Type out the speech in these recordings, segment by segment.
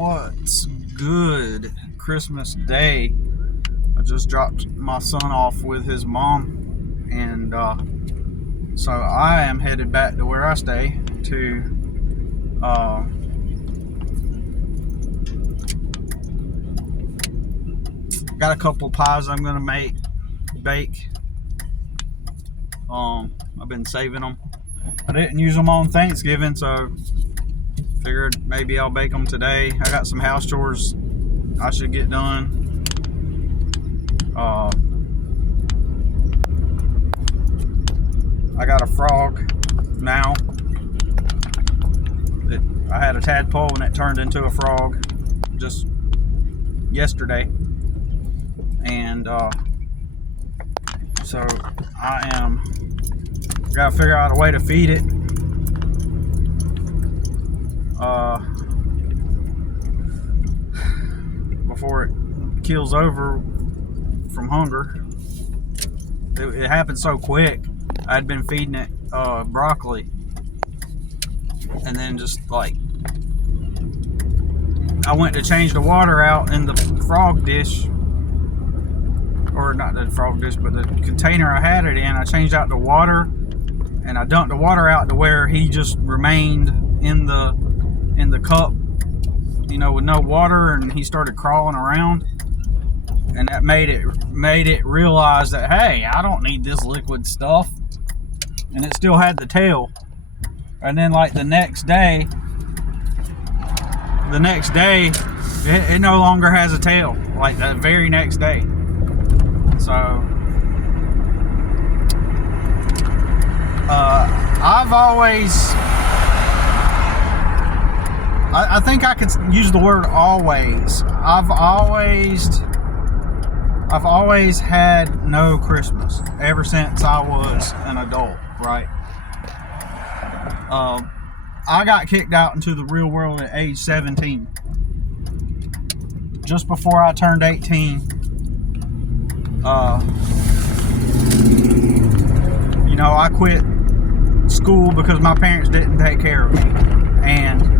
What's good? Christmas Day. I just dropped my son off with his mom, and so I am headed back to where I stay to got a couple pies I'm gonna bake. I've been saving them. I didn't use them on Thanksgiving, so figured maybe I'll bake them today. I got some house chores I should get done. I got a frog now. I had a tadpole and it turned into a frog just yesterday, and so I gotta figure out a way to feed it. Before it keels over from hunger. It happened so quick. I'd been feeding it broccoli, and then just like I went to change the water out in the frog dish, or not the frog dish, but the container I had it in. I changed out the water, and I dumped the water out to where he just remained in the cup, with no water, and he started crawling around, and that made it realize that, hey, I don't need this liquid stuff. And it still had the tail. And then like the next day it no longer has a tail, like the very next day. So I think I could use the word always. I've always had no Christmas ever since I was an adult, right? I got kicked out into the real world at age 17. Just before I turned 18. I quit school because my parents didn't take care of me. And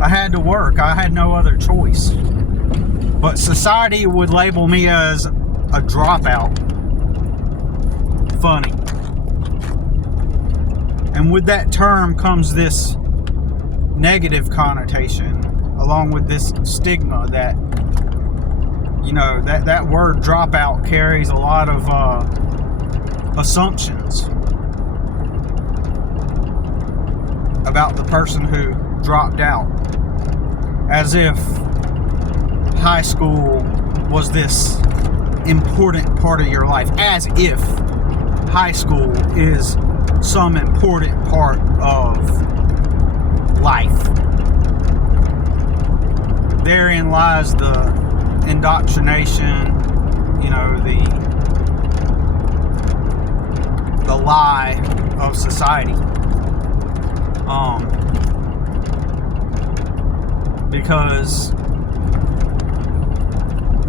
I had to work. I had no other choice. But society would label me as a dropout. Funny. And with that term comes this negative connotation, along with this stigma that, that word dropout carries a lot of assumptions about the person who dropped out. As if high school was this important part of your life, as if high school is some important part of life. Therein lies the indoctrination, the lie of society. Because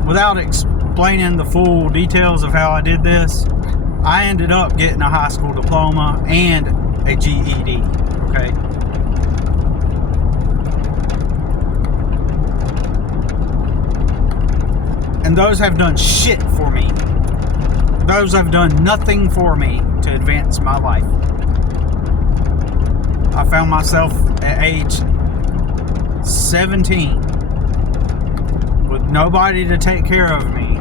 without explaining the full details of how I did this, I ended up getting a high school diploma and a GED, okay? And those have done shit for me. Those have done nothing for me to advance my life. I found myself at age 17 with nobody to take care of me.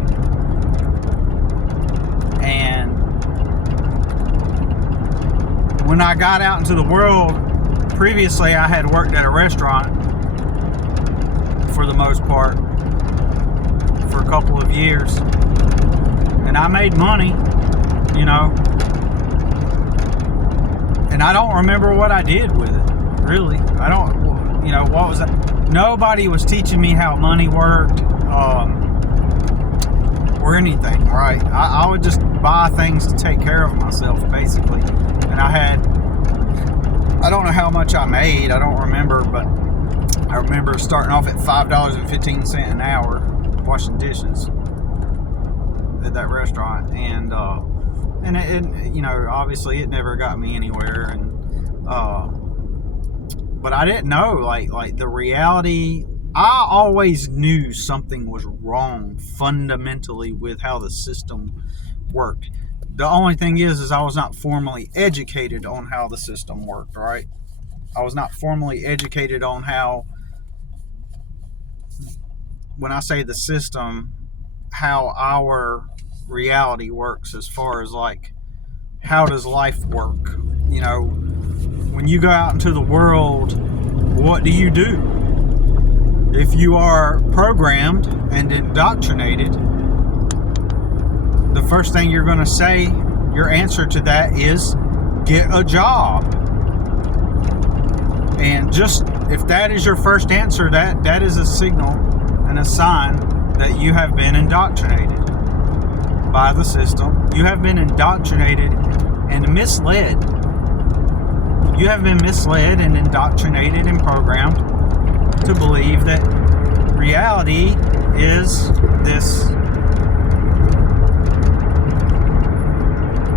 And when I got out into the world, previously I had worked at a restaurant for the most part for a couple of years. And I made money, and I don't remember what I did with it, really. I don't, what was that? Nobody was teaching me how money worked, or anything, right? I would just buy things to take care of myself, basically. And I don't know how much I made, I don't remember, but I remember starting off at $5.15 an hour washing dishes at that restaurant, and it obviously it never got me anywhere, and but I didn't know like the reality I always knew something was wrong fundamentally with how the system worked. The only thing is I was not formally educated on how the system worked, right? I was not formally educated on how, when I say the system, how our reality works, as far as like, how does life work? You know, when you go out into the world, what do you do? If you are programmed and indoctrinated, the first thing you're going to say, your answer to that is get a job. And just if that is your first answer, that is a signal and a sign that you have been indoctrinated by the system. You have been indoctrinated and misled. You have been misled and indoctrinated and programmed to believe that reality is this,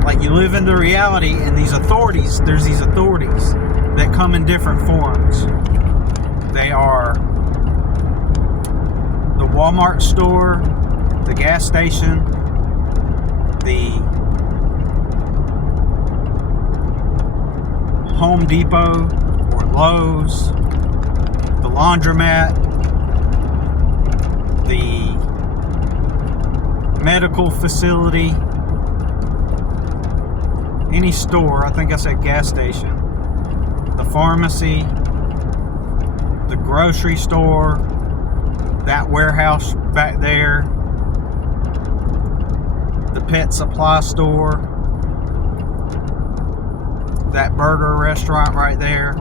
like you live in the reality, and these authorities, there's these authorities that come in different forms. They are the Walmart store, the gas station, the Home Depot or Lowe's, the laundromat, the medical facility, any store, I think I said gas station, the pharmacy, the grocery store, that warehouse back there, the pet supply store, that burger restaurant right there.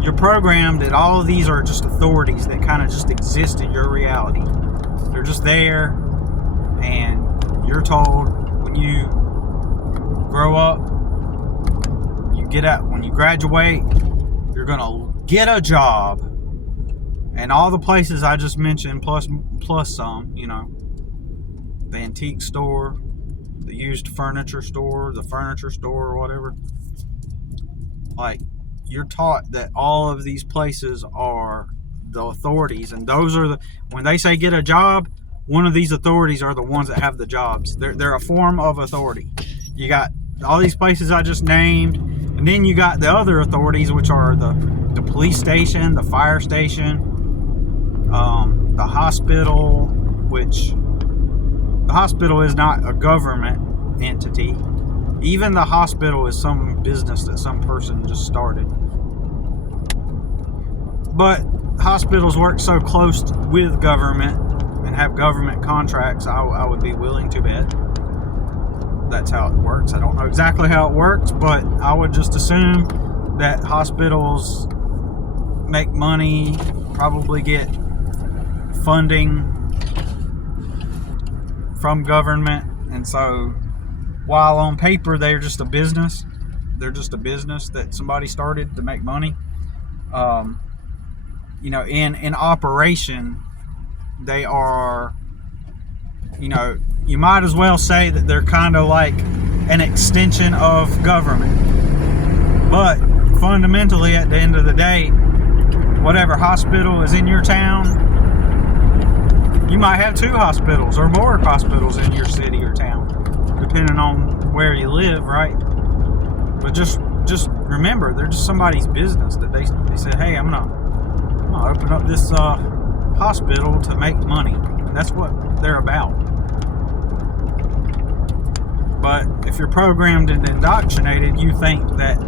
You're programmed that all of these are just authorities that kind of just exist in your reality. They're just there, and you're told when you grow up, you get out, when you graduate, you're gonna get a job. And all the places I just mentioned, plus some, you know, the antique store, the used furniture store, the furniture store, or whatever. Like, you're taught that all of these places are the authorities, and those are the, when they say get a job, one of these authorities are the ones that have the jobs. They're a form of authority. You got all these places I just named, and then you got the other authorities, which are the police station, the fire station, the hospital, which the hospital is not a government entity. Even the hospital is some business that some person just started. But hospitals work so close with government and have government contracts, I would be willing to bet that's how it works. I don't know exactly how it works, but I would just assume that hospitals make money, probably get funding from government, and so while on paper they're just a business, that somebody started to make money. You know, in operation, they are, you know, you might as well say that they're kind of like an extension of government. But fundamentally, at the end of the day, whatever hospital is in your town, you might have 2 hospitals or more hospitals in your city or town, depending on where you live, right? But just remember, they're just somebody's business that they said, hey, I'm gonna open up this hospital to make money. And that's what they're about. But if you're programmed and indoctrinated, you think that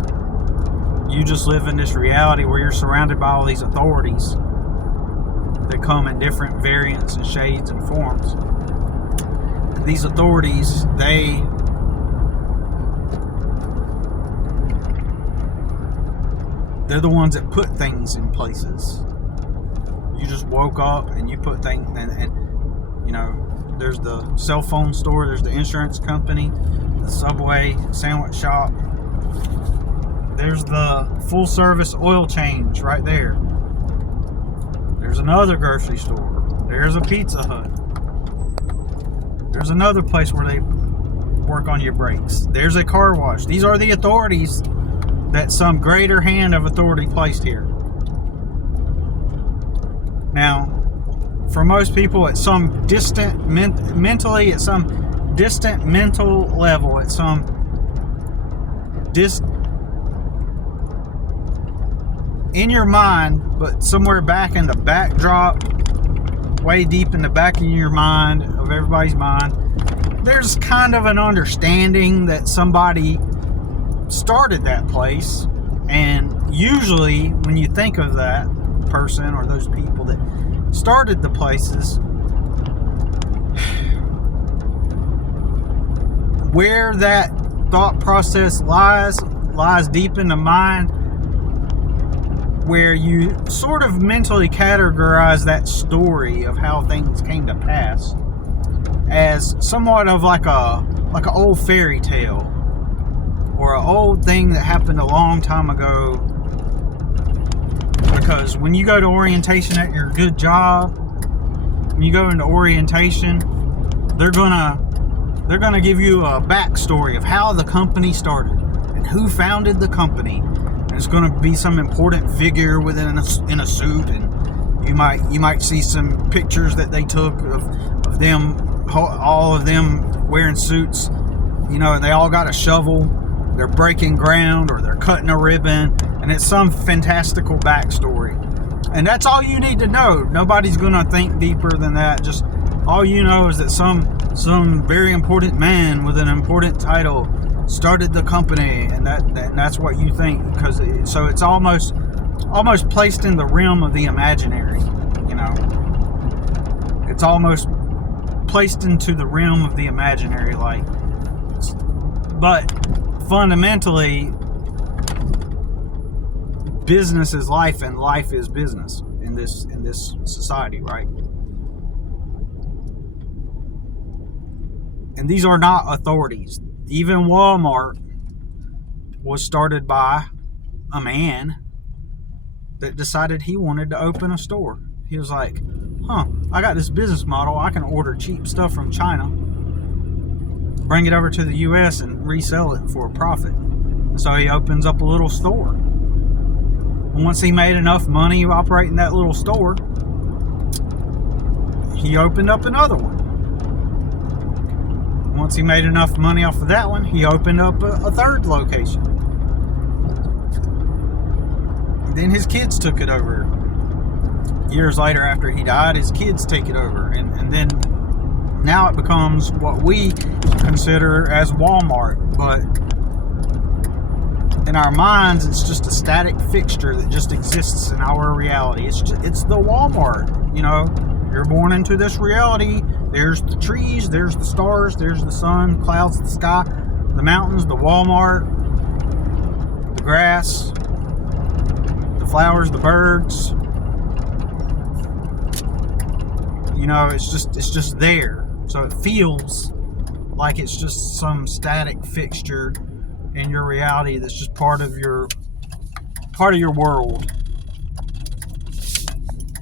you just live in this reality where you're surrounded by all these authorities that come in different variants and shades and forms. And these authorities, they're the ones that put things in places. You just woke up and you put things, and you know, there's the cell phone store, there's the insurance company, the Subway sandwich shop, there's the full service oil change right there. There's another grocery store. There's a Pizza Hut. There's another place where they work on your brakes. There's a car wash. These are the authorities that some greater hand of authority placed here. Now, for most people, at some distant mentally, at some distant mental level, at some in your mind, but somewhere back in the backdrop, way deep in the back of your mind, of everybody's mind, there's kind of an understanding that somebody started that place. And usually when you think of that person or those people that started the places, where that thought process lies deep in the mind, where you sort of mentally categorize that story of how things came to pass as somewhat of like an old fairy tale, or an old thing that happened a long time ago. Because when you go to orientation at your good job, when you go into orientation, they're gonna give you a backstory of how the company started and who founded the company. And it's gonna be some important figure in a suit, and you might see some pictures that they took of them, all of them wearing suits, and they all got a shovel. They're breaking ground or they're cutting a ribbon, and it's some fantastical backstory. And that's all you need to know. Nobody's going to think deeper than that. Just all you know is that some very important man with an important title started the company, and that's what you think. So it's almost placed in the realm of the imaginary. It's almost placed into the realm of the imaginary, but fundamentally, business is life and life is business in this society, right? And these are not authorities. Even Walmart was started by a man that decided he wanted to open a store. He was like, I got this business model. I can order cheap stuff from China, bring it over to the US and resell it for a profit. So he opens up a little store. And once he made enough money operating that little store, he opened up another one. Once he made enough money off of that one, he opened up a third location. And then his kids took it over. Years later, after he died, his kids take it over. And then now it becomes what we consider as Walmart, but in our minds, it's just a static fixture that just exists in our reality. It's the Walmart. You're born into this reality. There's the trees, there's the stars, there's the sun, clouds, the sky, the mountains, the Walmart, the grass, the flowers, the birds. It's just there. So it feels like it's just some static fixture in your reality that's just part of your world,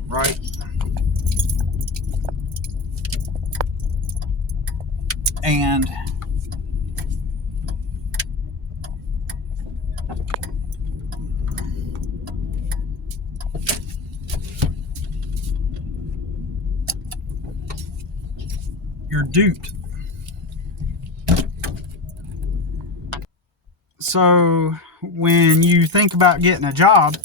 right? And you're duped. So when you think about getting a job,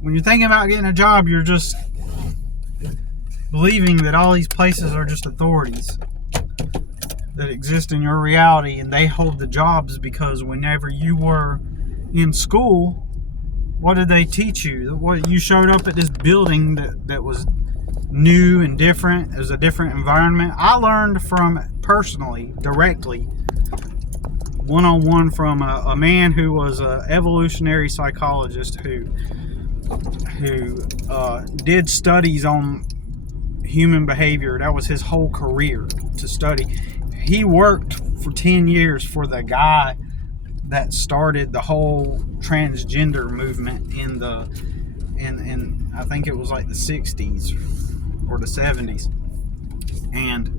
when you're thinking about getting a job, you're just believing that all these places are just authorities that exist in your reality, and they hold the jobs. Because whenever you were in school, what did they teach you? What, you showed up at this building that was new and different. It was a different environment. I learned personally, directly, one-on-one from a man who was an evolutionary psychologist who did studies on human behavior. That was his whole career, to study. He worked for 10 years for the guy that started the whole transgender movement in I think it was like the 60s or the 70s. And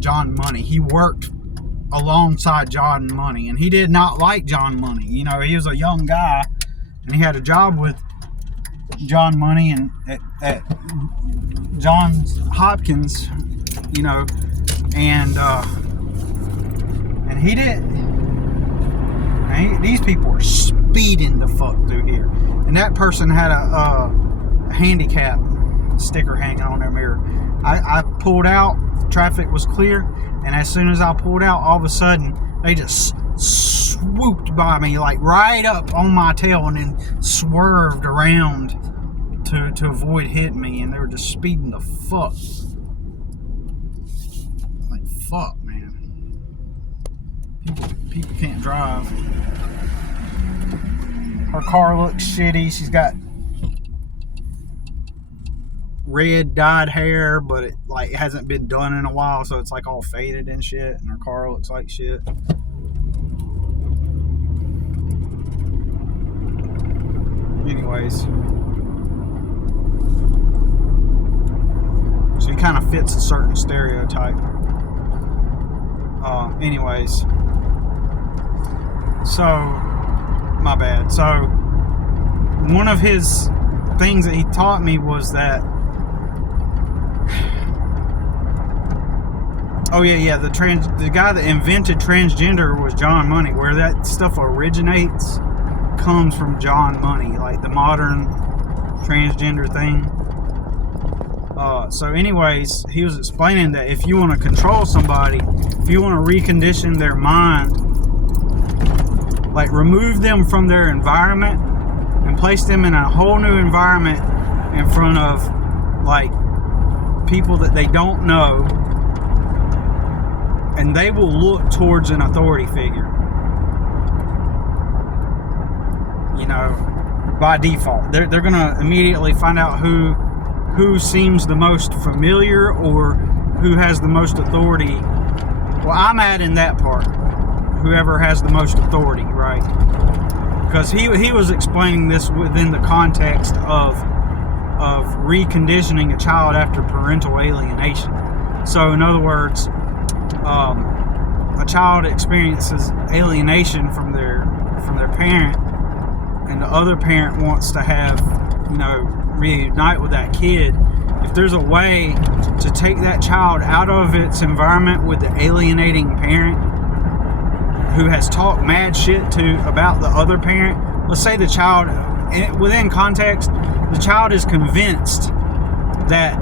John Money, he worked alongside John Money, and he did not like John Money. You know, he was a young guy, and he had a job with John Money and at Johns Hopkins, you know, and he didn't. These people were speeding the fuck through here, and that person had a handicap sticker hanging on their mirror. I pulled out, traffic was clear, and as soon as I pulled out, all of a sudden they just swooped by me, like right up on my tail, and then swerved around to avoid hitting me, and they were just speeding the fuck. Like, fuck, man. People can't drive. Her car looks shitty. She's got red dyed hair, but it like hasn't been done in a while, so it's like all faded and shit, and her car looks like shit. Anyways, she kind of fits a certain stereotype. Anyways, so my bad. So one of his things that he taught me was that, oh yeah, the guy that invented transgender was John Money. Where that stuff originates comes from John Money, like the modern transgender thing. So anyways, he was explaining that if you want to control somebody, if you want to recondition their mind, like remove them from their environment and place them in a whole new environment in front of like people that they don't know, and they will look towards an authority figure, you know, by default. They're gonna immediately find out who seems the most familiar or who has the most authority. Well, I'm adding that part, whoever has the most authority, right? Because he was explaining this within the context of reconditioning a child after parental alienation. So in other words, a child experiences alienation from their parent, and the other parent wants to have, you know, reunite with that kid. If there's a way to take that child out of its environment with the alienating parent who has talked mad shit about the other parent, let's say the child, within context, the child is convinced that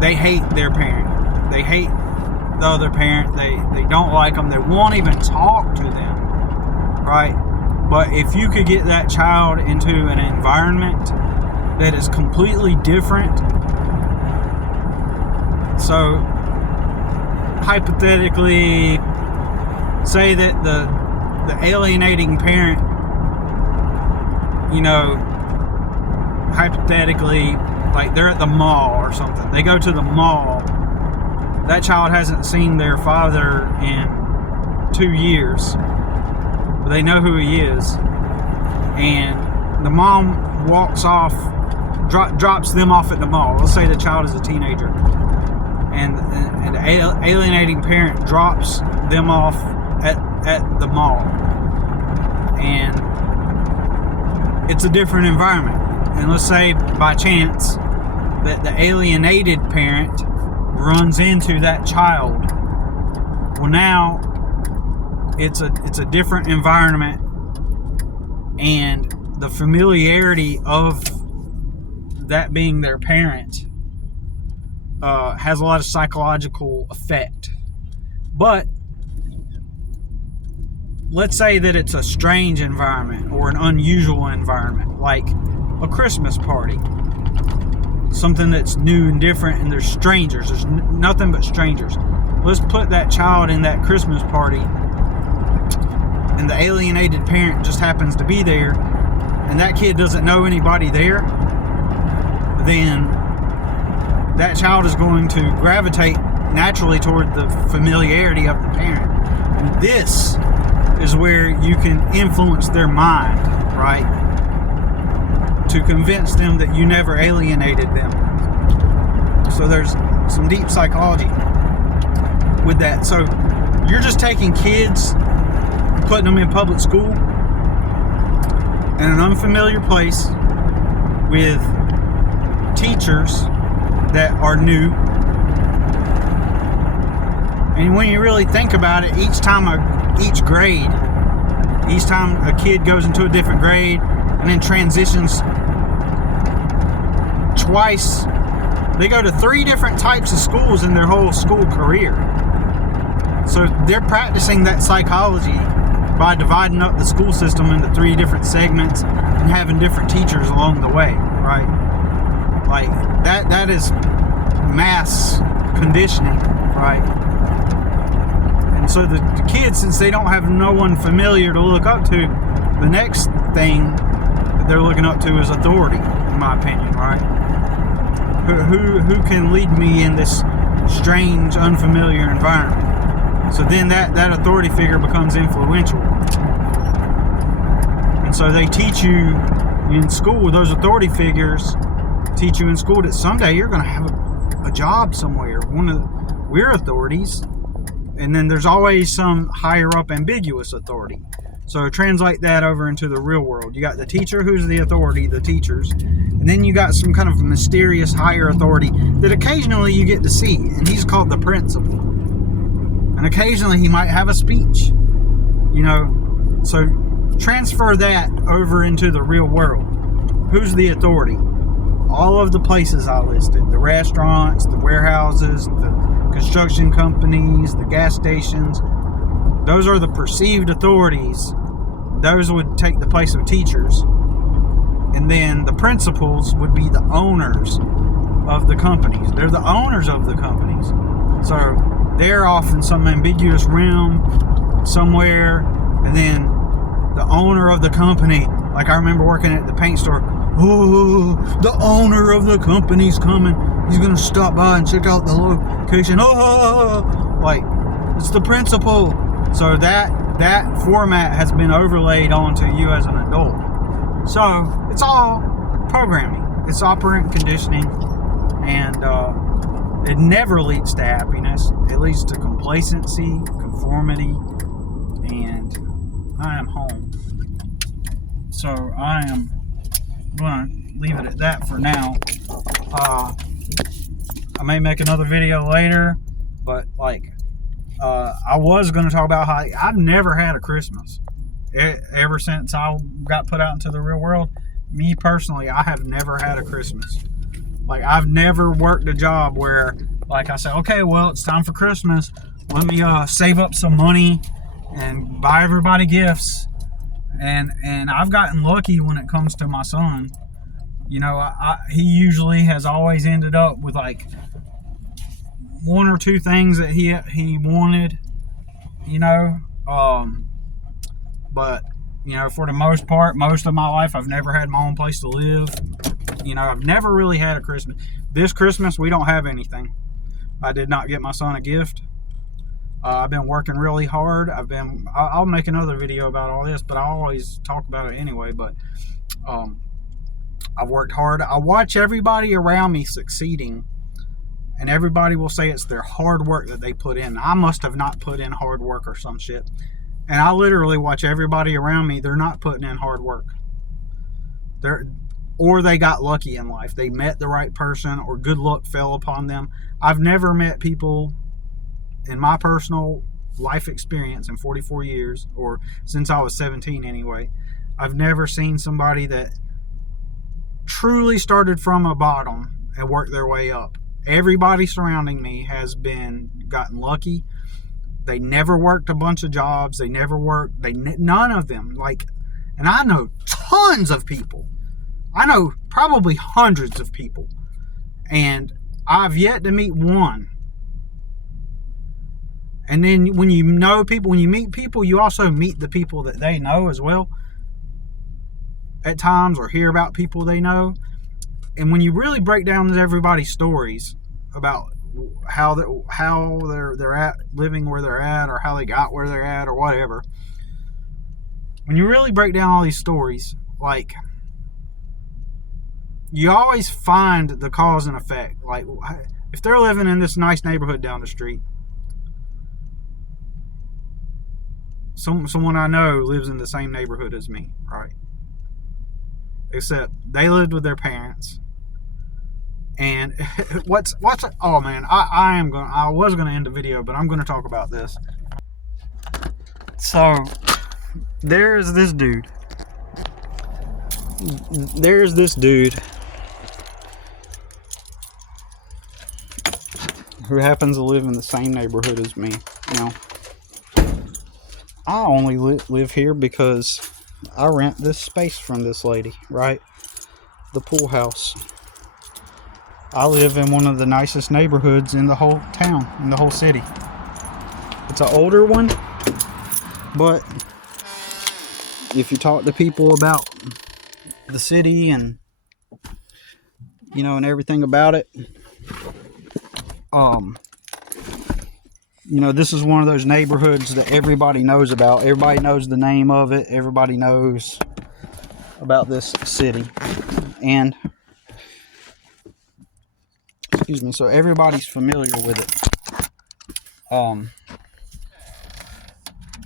they hate their parent, they hate the other parent, they don't like them, they won't even talk to them, right? But if you could get that child into an environment that is completely different, so hypothetically, say that the alienating parent, you know, hypothetically, like they're at the mall or something, they go to the mall, that child hasn't seen their father in 2 years, but they know who he is, and the mom walks off, drops them off at the mall. Let's say the child is a teenager, and the alienating parent drops them off at the mall, and it's a different environment. And let's say by chance that the alienated parent runs into that child. Well, now it's a different environment, and the familiarity of that being their parent has a lot of psychological effect. But let's say that it's a strange environment or an unusual environment, like a Christmas party, something that's new and different, and there's strangers, there's nothing but strangers. Let's put that child in that Christmas party, and the alienated parent just happens to be there, and that kid doesn't know anybody there, then that child is going to gravitate naturally toward the familiarity of the parent. And this is where you can influence their mind, right? To convince them that you never alienated them. So there's some deep psychology with that. So you're just taking kids, putting them in public school in an unfamiliar place with teachers that are new. And when you really think about it, each time a kid goes into a different grade and then transitions twice, they go to 3 different types of schools in their whole school career. So they're practicing that psychology by dividing up the school system into 3 different segments and having different teachers along the way, right? Like, that is mass conditioning, right? And so the kids, since they don't have no one familiar to look up to, the next thing that they're looking up to is authority, in my opinion, right? Who can lead me in this strange, unfamiliar environment? So then that authority figure becomes influential. And so they teach you in school, those authority figures teach you in school that someday you're going to have a job somewhere. We're authorities. And then there's always some higher up ambiguous authority. So translate that over into the real world. You got the teacher, who's the authority, the teachers. And then you got some kind of mysterious higher authority that occasionally you get to see. And he's called the principal. And occasionally he might have a speech. You know, so transfer that over into the real world. Who's the authority? All of the places I listed. The restaurants, the warehouses, the construction companies, the gas stations. Those are the perceived authorities. Those would take the place of teachers. And then the principals would be the owners of the companies. They're the owners of the companies. So they're off in some ambiguous realm somewhere. And then the owner of the company, like I remember working at the paint store. Oh, the owner of the company's coming. He's going to stop by and check out the location. Oh, like, it's the principal. So that format has been overlaid onto you as an adult. So it's all programming. It's operant conditioning. And it never leads to happiness. It leads to complacency, conformity, and I am home. So I am going to leave it at that for now. I may make another video later, but like I was going to talk about how I've never had a Christmas ever since I got put out into the real world. Me personally, I have never had a Christmas. Like, I've never worked a job where, like, I say, okay, well, it's time for Christmas. Let me save up some money and buy everybody gifts. And I've gotten lucky when it comes to my son. You know, he usually has always ended up with like 1 or 2 things that he wanted, you know. But, you know, for the most part, most of my life, I've never had my own place to live. You know, I've never really had a Christmas. This Christmas, we don't have anything. I did not get my son a gift. I've been working really hard. I'll make another video about all this, but I always talk about it anyway. But I've worked hard. I watch everybody around me succeeding, and everybody will say it's their hard work that they put in. I must have not put in hard work or some shit. And I literally watch everybody around me. They're not putting in hard work. Or they got lucky in life. They met the right person, or good luck fell upon them. I've never met people in my personal life experience in 44 years, or since I was 17 anyway, I've never seen somebody that truly started from a bottom and worked their way up. Everybody surrounding me has gotten lucky. They never worked a bunch of jobs. They never worked. None of them. Like, and I know tons of people. I know probably hundreds of people. And I've yet to meet one. And then when you know people, when you meet people, you also meet the people that they know as well at times, or hear about people they know. And when you really break down everybody's stories about how they're at, living where they're at, or how they got where they're at, or whatever, when you really break down all these stories, like, you always find the cause and effect. Like, if they're living in this nice neighborhood down the street, someone I know lives in the same neighborhood as me, right? Except they lived with their parents. And oh man, I was gonna end the video, but I'm gonna talk about this. So there's this dude who happens to live in the same neighborhood as me. I only live here because I rent this space from this lady, right? The pool house. I live in one of the nicest neighborhoods in the whole town, in the whole city. It's an older one, but if you talk to people about the city and and everything about it, this is one of those neighborhoods that everybody knows about. Everybody knows the name of it. Everybody knows about this city. And so everybody's familiar with it.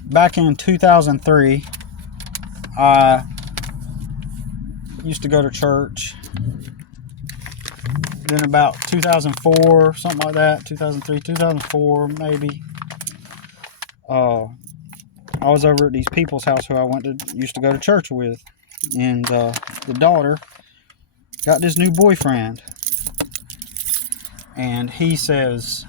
Back in 2003, I used to go to church. Then about 2004, something like that, 2003, 2004 maybe, I was over at these people's house who I used to go to church with. And the daughter got this new boyfriend. And he says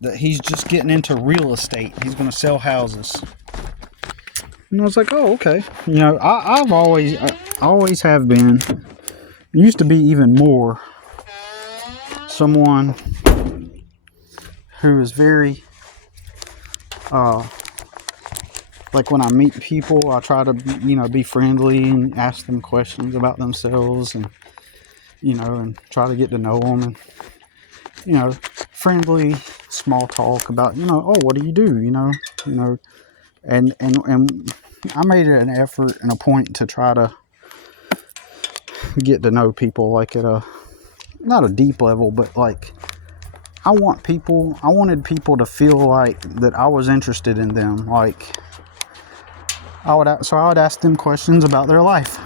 that he's just getting into real estate. He's going to sell houses. And I was like, oh, okay. I always have been, used to be even more, someone who is very, like when I meet people, I try to, be friendly and ask them questions about themselves and, and try to get to know them and, friendly, small talk about, oh, what do you do, and I made it an effort and a point to try to get to know people, like at not a deep level, but like I wanted people to feel like that I was interested in them. Like I would ask them questions about their life.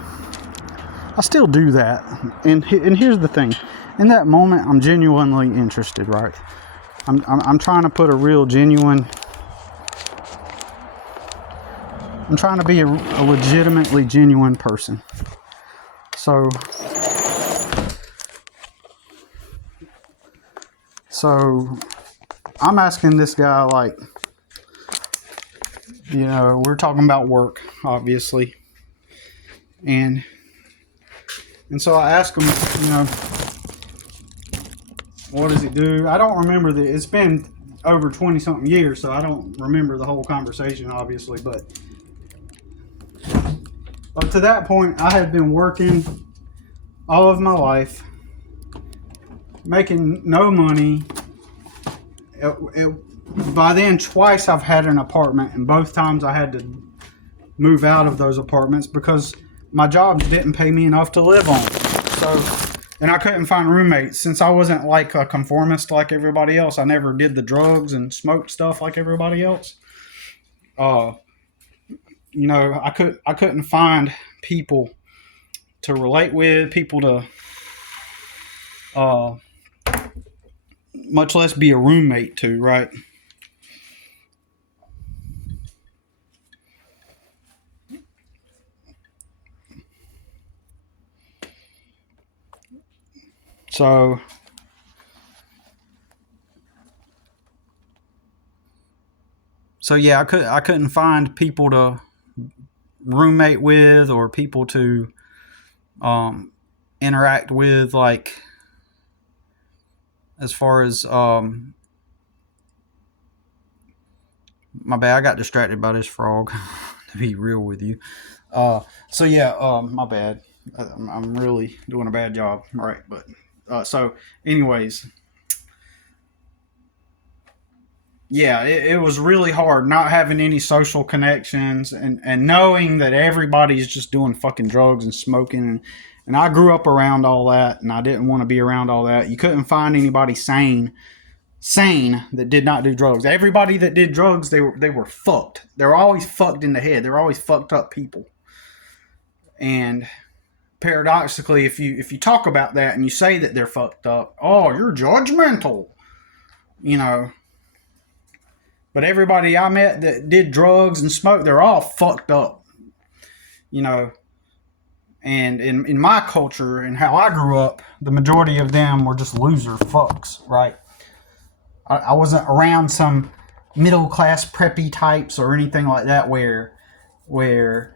I still do that, and here's the thing: in that moment, I'm genuinely interested, right? I'm trying to put a real genuine. I'm trying to be a legitimately genuine person. So I'm asking this guy, like, we're talking about work, obviously, and so I asked him, what does he do? I don't remember it's been over 20 something years, so I don't remember the whole conversation, obviously, but up to that point, I had been working all of my life, making no money. By then, twice I've had an apartment, and both times I had to move out of those apartments because my jobs didn't pay me enough to live on. And I couldn't find roommates. Since I wasn't like a conformist like everybody else, I never did the drugs and smoked stuff like everybody else. I couldn't find people to relate with, people to much less be a roommate to, right? So yeah, I couldn't find people to roommate with or people to interact with, like as far as my bad, I got distracted by this frog to be real with you. So yeah, my bad. I'm really doing a bad job, right? But so anyways, yeah, it was really hard not having any social connections and knowing that everybody's just doing fucking drugs and smoking. And I grew up around all that, and I didn't want to be around all that. You couldn't find anybody sane sane that did not do drugs. Everybody that did drugs, they were fucked. They were always fucked in the head. They were always fucked up people. And paradoxically, if you talk about that and you say that they're fucked up, oh, you're judgmental, you know. But everybody I met that did drugs and smoked, they're all fucked up, you know. And in my culture and how I grew up, the majority of them were just loser fucks, right? I wasn't around some middle class preppy types or anything like that where we're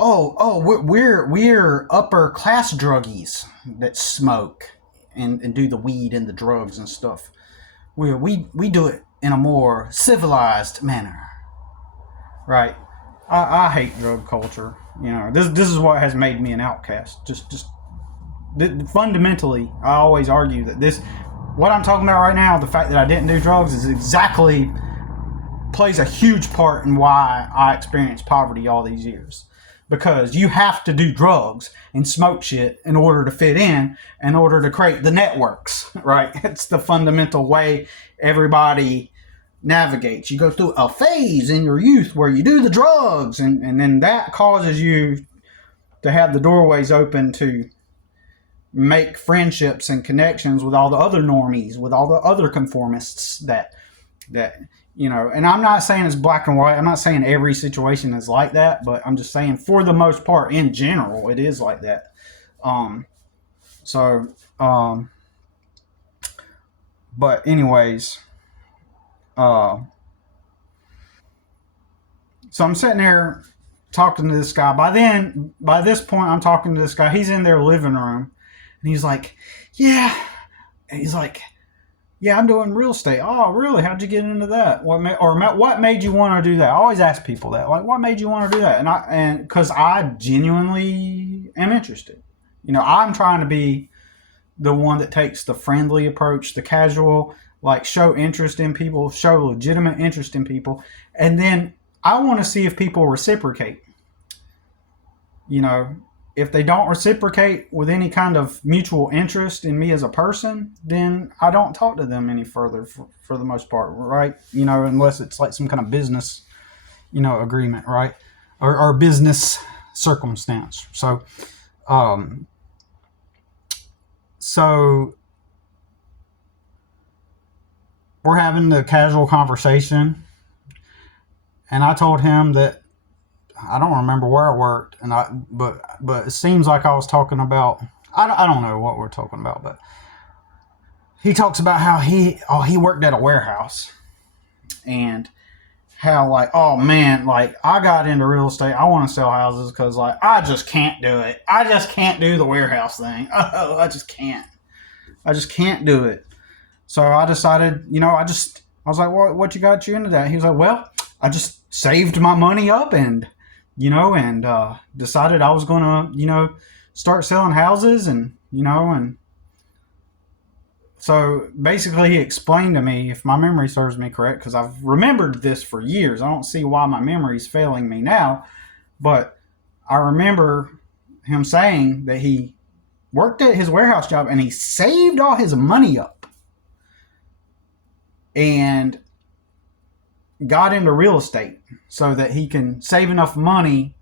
upper class druggies that smoke and do the weed and the drugs and stuff. We do it in a more civilized manner, right? I hate drug culture. You know, this is what has made me an outcast. Just fundamentally, I always argue that what I'm talking about right now, the fact that I didn't do drugs, is exactly plays a huge part in why I experienced poverty all these years. Because you have to do drugs and smoke shit in order to fit in order to create the networks, right? It's the fundamental way everybody navigates. You go through a phase in your youth where you do the drugs, and then that causes you to have the doorways open to make friendships and connections with all the other normies, with all the other conformists that you know. And I'm not saying it's black and white. I'm not saying every situation is like that, but I'm just saying for the most part, in general, it is like that. But anyways, so I'm sitting there talking to this guy. By this point, I'm talking to this guy. He's in their living room, and he's like, "Yeah," and he's like, "Yeah, I'm doing real estate." "Oh, really? How'd you get into that? What made you want to do that?" I always ask people that, like, what made you want to do that? And because I genuinely am interested. You know, I'm trying to be the one that takes the friendly approach, the casual, like show interest in people, show legitimate interest in people, and then I want to see if people reciprocate. You know, if they don't reciprocate with any kind of mutual interest in me as a person, then I don't talk to them any further for the most part, right? You know, unless it's like some kind of business, you know, agreement, right? Or business circumstance. So we're having the casual conversation, and I told him that I don't remember where I worked, but it seems like I was talking about, I don't know what we're talking about, but he talks about how he worked at a warehouse, and how, like, oh man, like, I got into real estate, I want to sell houses because, like, I just can't do it. I just can't do the warehouse thing. Oh, I just can't do it. So I decided, you know, I was like, what you got you into that? He was like, well, I just saved my money up and decided I was going to, you know, start selling houses and so basically he explained to me, if my memory serves me correct, because I've remembered this for years. I don't see why my memory's failing me now, but I remember him saying that he worked at his warehouse job and he saved all his money up and got into real estate so that he can save enough money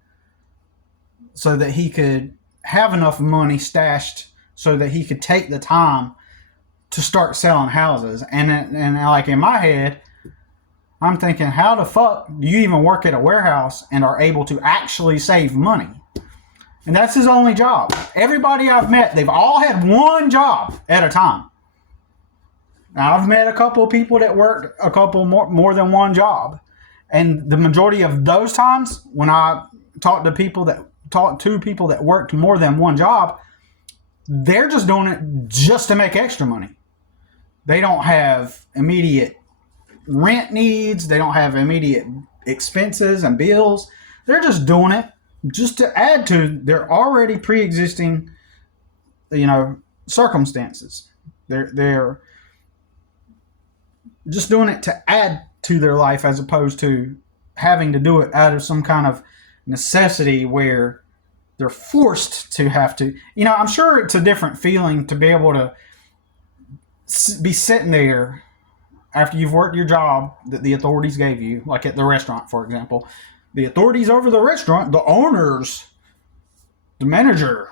so that he could have enough money stashed so that he could take the time to start selling houses. And like in my head, I'm thinking, how the fuck do you even work at a warehouse and are able to actually save money? And that's his only job. Everybody I've met, they've all had one job at a time. Now, I've met a couple of people that worked a couple more than one job. And the majority of those times, when I talk to people that worked more than one job, they're just doing it just to make extra money. They don't have immediate rent needs. They don't have immediate expenses and bills. They're just doing it just to add to their already pre-existing, you know, circumstances. They're just doing it to add to their life as opposed to having to do it out of some kind of necessity where they're forced to have to. You know, I'm sure it's a different feeling to be able to be sitting there after you've worked your job that the authorities gave you, like at the restaurant, for example. The authorities over the restaurant, the owners, the manager,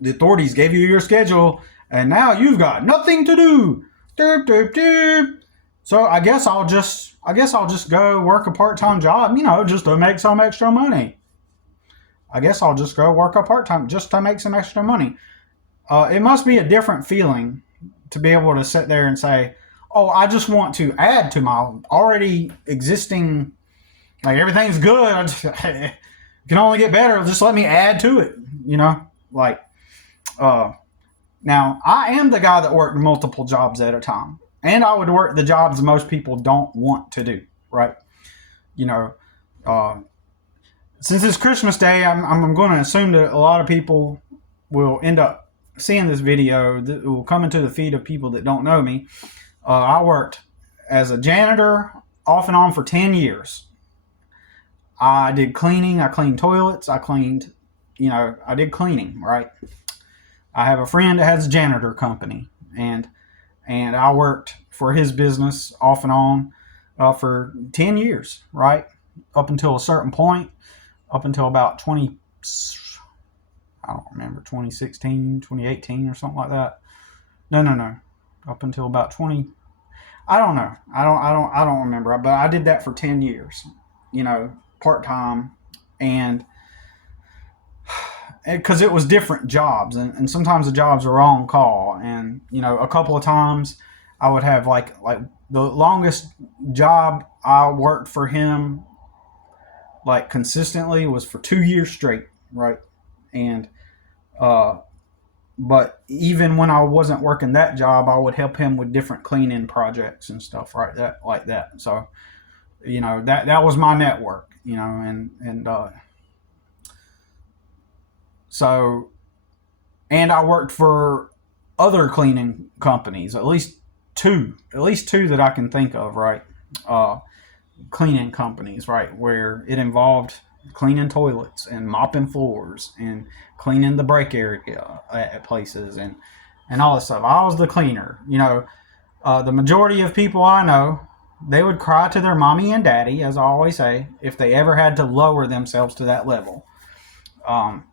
the authorities gave you your schedule, and now you've got nothing to do. Derp, derp, derp. So I guess I'll just go work a part-time job, just to make some extra money. I guess I'll just go work a part-time just to make some extra money. It must be a different feeling to be able to sit there and say, oh, I just want to add to my already existing, like everything's good. It can only get better. Just let me add to it, Now, I am the guy that worked multiple jobs at a time. And I would work the jobs most people don't want to do, right? Since it's Christmas Day, I'm going to assume that a lot of people will end up seeing this video that will come into the feed of people that don't know me. I worked as a janitor off and on for 10 years. I did cleaning. I cleaned toilets. I did cleaning, right? I have a friend that has a janitor company, and I worked for his business off and on for 10 years, right? Up until a certain point, up until about 2016, 2018 or something like that. No. Up until about 20, I don't know. I don't remember, but I did that for 10 years, part-time, and because it was different jobs, and sometimes the jobs were on call, and a couple of times I would have like the longest job I worked for him like consistently was for 2 years straight, right? And but even when I wasn't working that job, I would help him with different cleaning projects and stuff like that. So that was my network, and I worked for other cleaning companies, at least two that I can think of, right? Cleaning companies, right, where it involved cleaning toilets and mopping floors and cleaning the break area at places and all this stuff. I was the cleaner. The majority of people I know, they would cry to their mommy and daddy, as I always say, if they ever had to lower themselves to that level.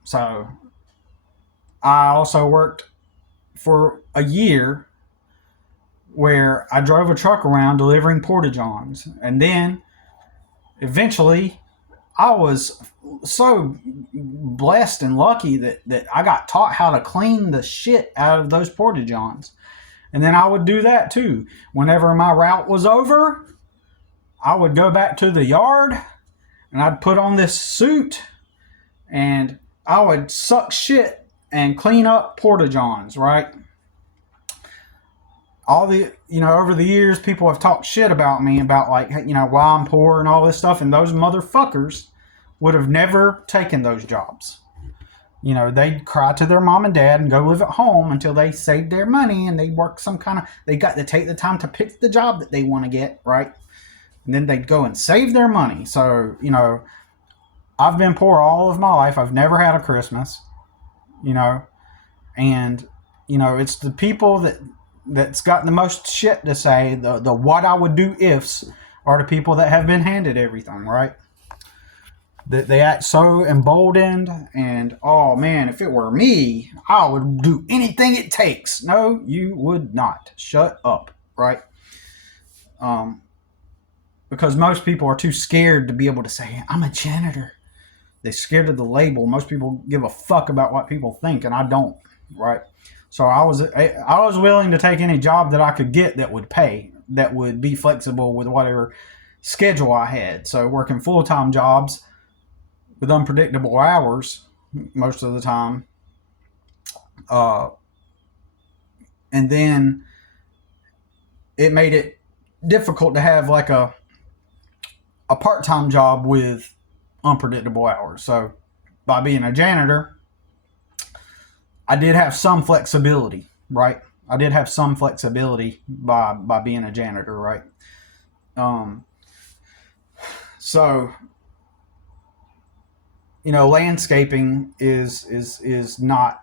So I also worked for a year where I drove a truck around delivering porta-johns. And then eventually I was so blessed and lucky that I got taught how to clean the shit out of those porta-johns. And then I would do that too. Whenever my route was over, I would go back to the yard and I'd put on this suit and I would suck shit and clean up porta-johns, right? Over the years, people have talked shit about me about why I'm poor and all this stuff. And those motherfuckers would have never taken those jobs. They'd cry to their mom and dad and go live at home until they saved their money and they work they got to take the time to pick the job that they want to get, right? And then they'd go and save their money. So, I've been poor all of my life. I've never had a Christmas, and, it's the people that's got the most shit to say, the what I would do ifs, are the people that have been handed everything, right? That they act so emboldened and, oh man, if it were me, I would do anything it takes. No, you would not. Shut up, right? Because most people are too scared to be able to say, I'm a janitor. They're scared of the label. Most people give a fuck about what people think, and I don't, right? So I was willing to take any job that I could get that would pay, that would be flexible with whatever schedule I had. So working full-time jobs with unpredictable hours most of the time. And then it made it difficult to have like a part-time job with unpredictable hours. So by being a janitor, I did have some flexibility, right? I did have some flexibility by being a janitor, right? So, landscaping is not,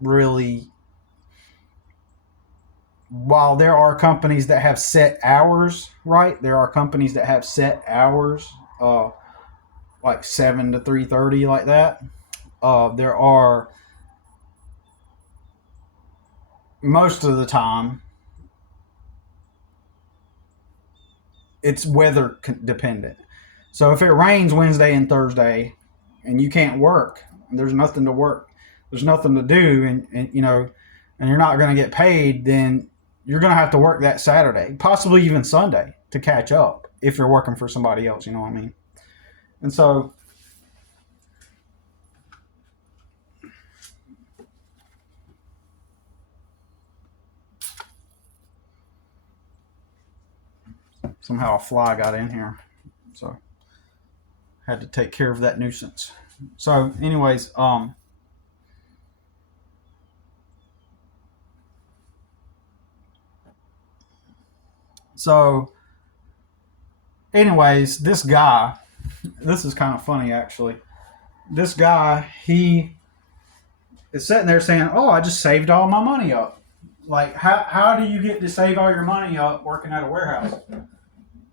really while there are companies that have set hours, right? There are companies that have set hours, like 7 to 3:30, like that. There are, most of the time, it's weather dependent. So if it rains Wednesday and Thursday and you can't work, there's nothing to work, there's nothing to do, and and you're not going to get paid, then you're going to have to work that Saturday, possibly even Sunday, to catch up if you're working for somebody else, you know what I mean? And so somehow a fly got in here, so had to take care of that nuisance. So anyways, this guy, this is kind of funny actually. This guy, he is sitting there saying, "Oh, I just saved all my money up." Like, how do you get to save all your money up working at a warehouse?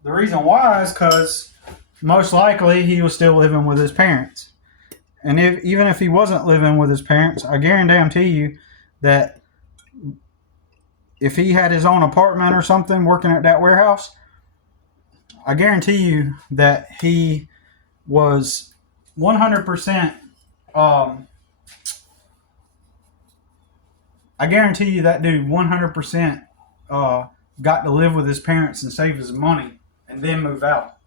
The reason why is because most likely he was still living with his parents. And even if he wasn't living with his parents, I guarantee you that if he had his own apartment or something working at that warehouse, I guarantee you that he was 100%. I guarantee you that dude 100% got to live with his parents and save his money and then move out.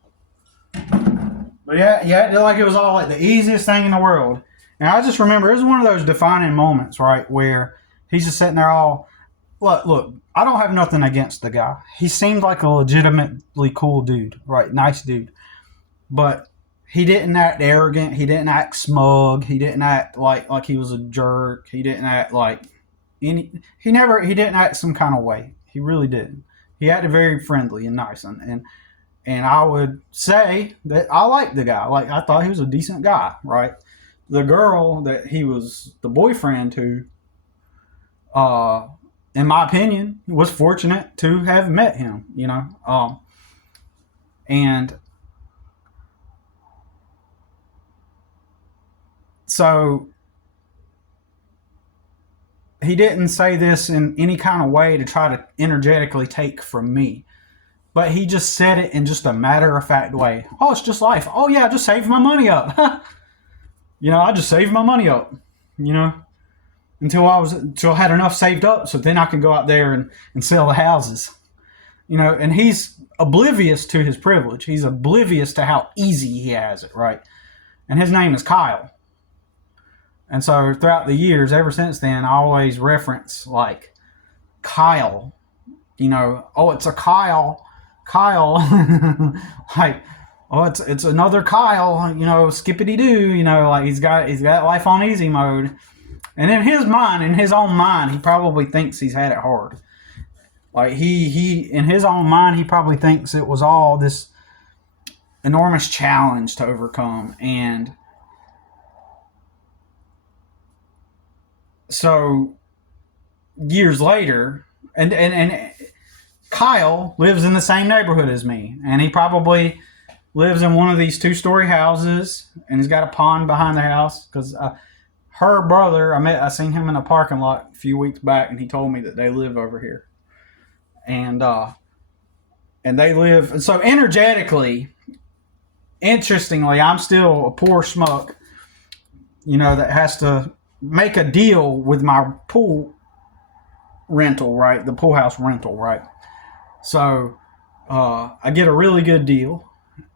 But yeah, like it was all like the easiest thing in the world. And I just remember it was one of those defining moments, right, where he's just sitting there all, look, I don't have nothing against the guy. He seemed like a legitimately cool dude, right, nice dude. But he didn't act arrogant. He didn't act smug. He didn't act like he was a jerk. He didn't act like he didn't act some kind of way. He really didn't. He acted very friendly and nice, and I would say that I liked the guy. Like, I thought he was a decent guy, right? The girl that he was the boyfriend to, in my opinion, was fortunate to have met him, and so he didn't say this in any kind of way to try to energetically take from me. But he just said it in just a matter-of-fact way. Oh, it's just life. Oh, yeah, I just saved my money up. I just saved my money up, until I had enough saved up so then I can go out there and sell the houses. And he's oblivious to his privilege. He's oblivious to how easy he has it, right? And his name is Kyle. And so throughout the years, ever since then, I always reference, like, Kyle. Oh, it's a Kyle. Like, oh, it's another Kyle, skippity-doo, like he's got life on easy mode. And in his own mind, he probably thinks he's had it hard. Like, he in his own mind, he probably thinks it was all this enormous challenge to overcome. And so years later, and Kyle lives in the same neighborhood as me, and he probably lives in one of these 2-story houses, and he's got a pond behind the house, because her brother, I seen him in a parking lot a few weeks back, and he told me that they live over here, and they live, and so energetically, interestingly, I'm still a poor schmuck, that has to make a deal with my pool rental, right? The pool house rental, right? So I get a really good deal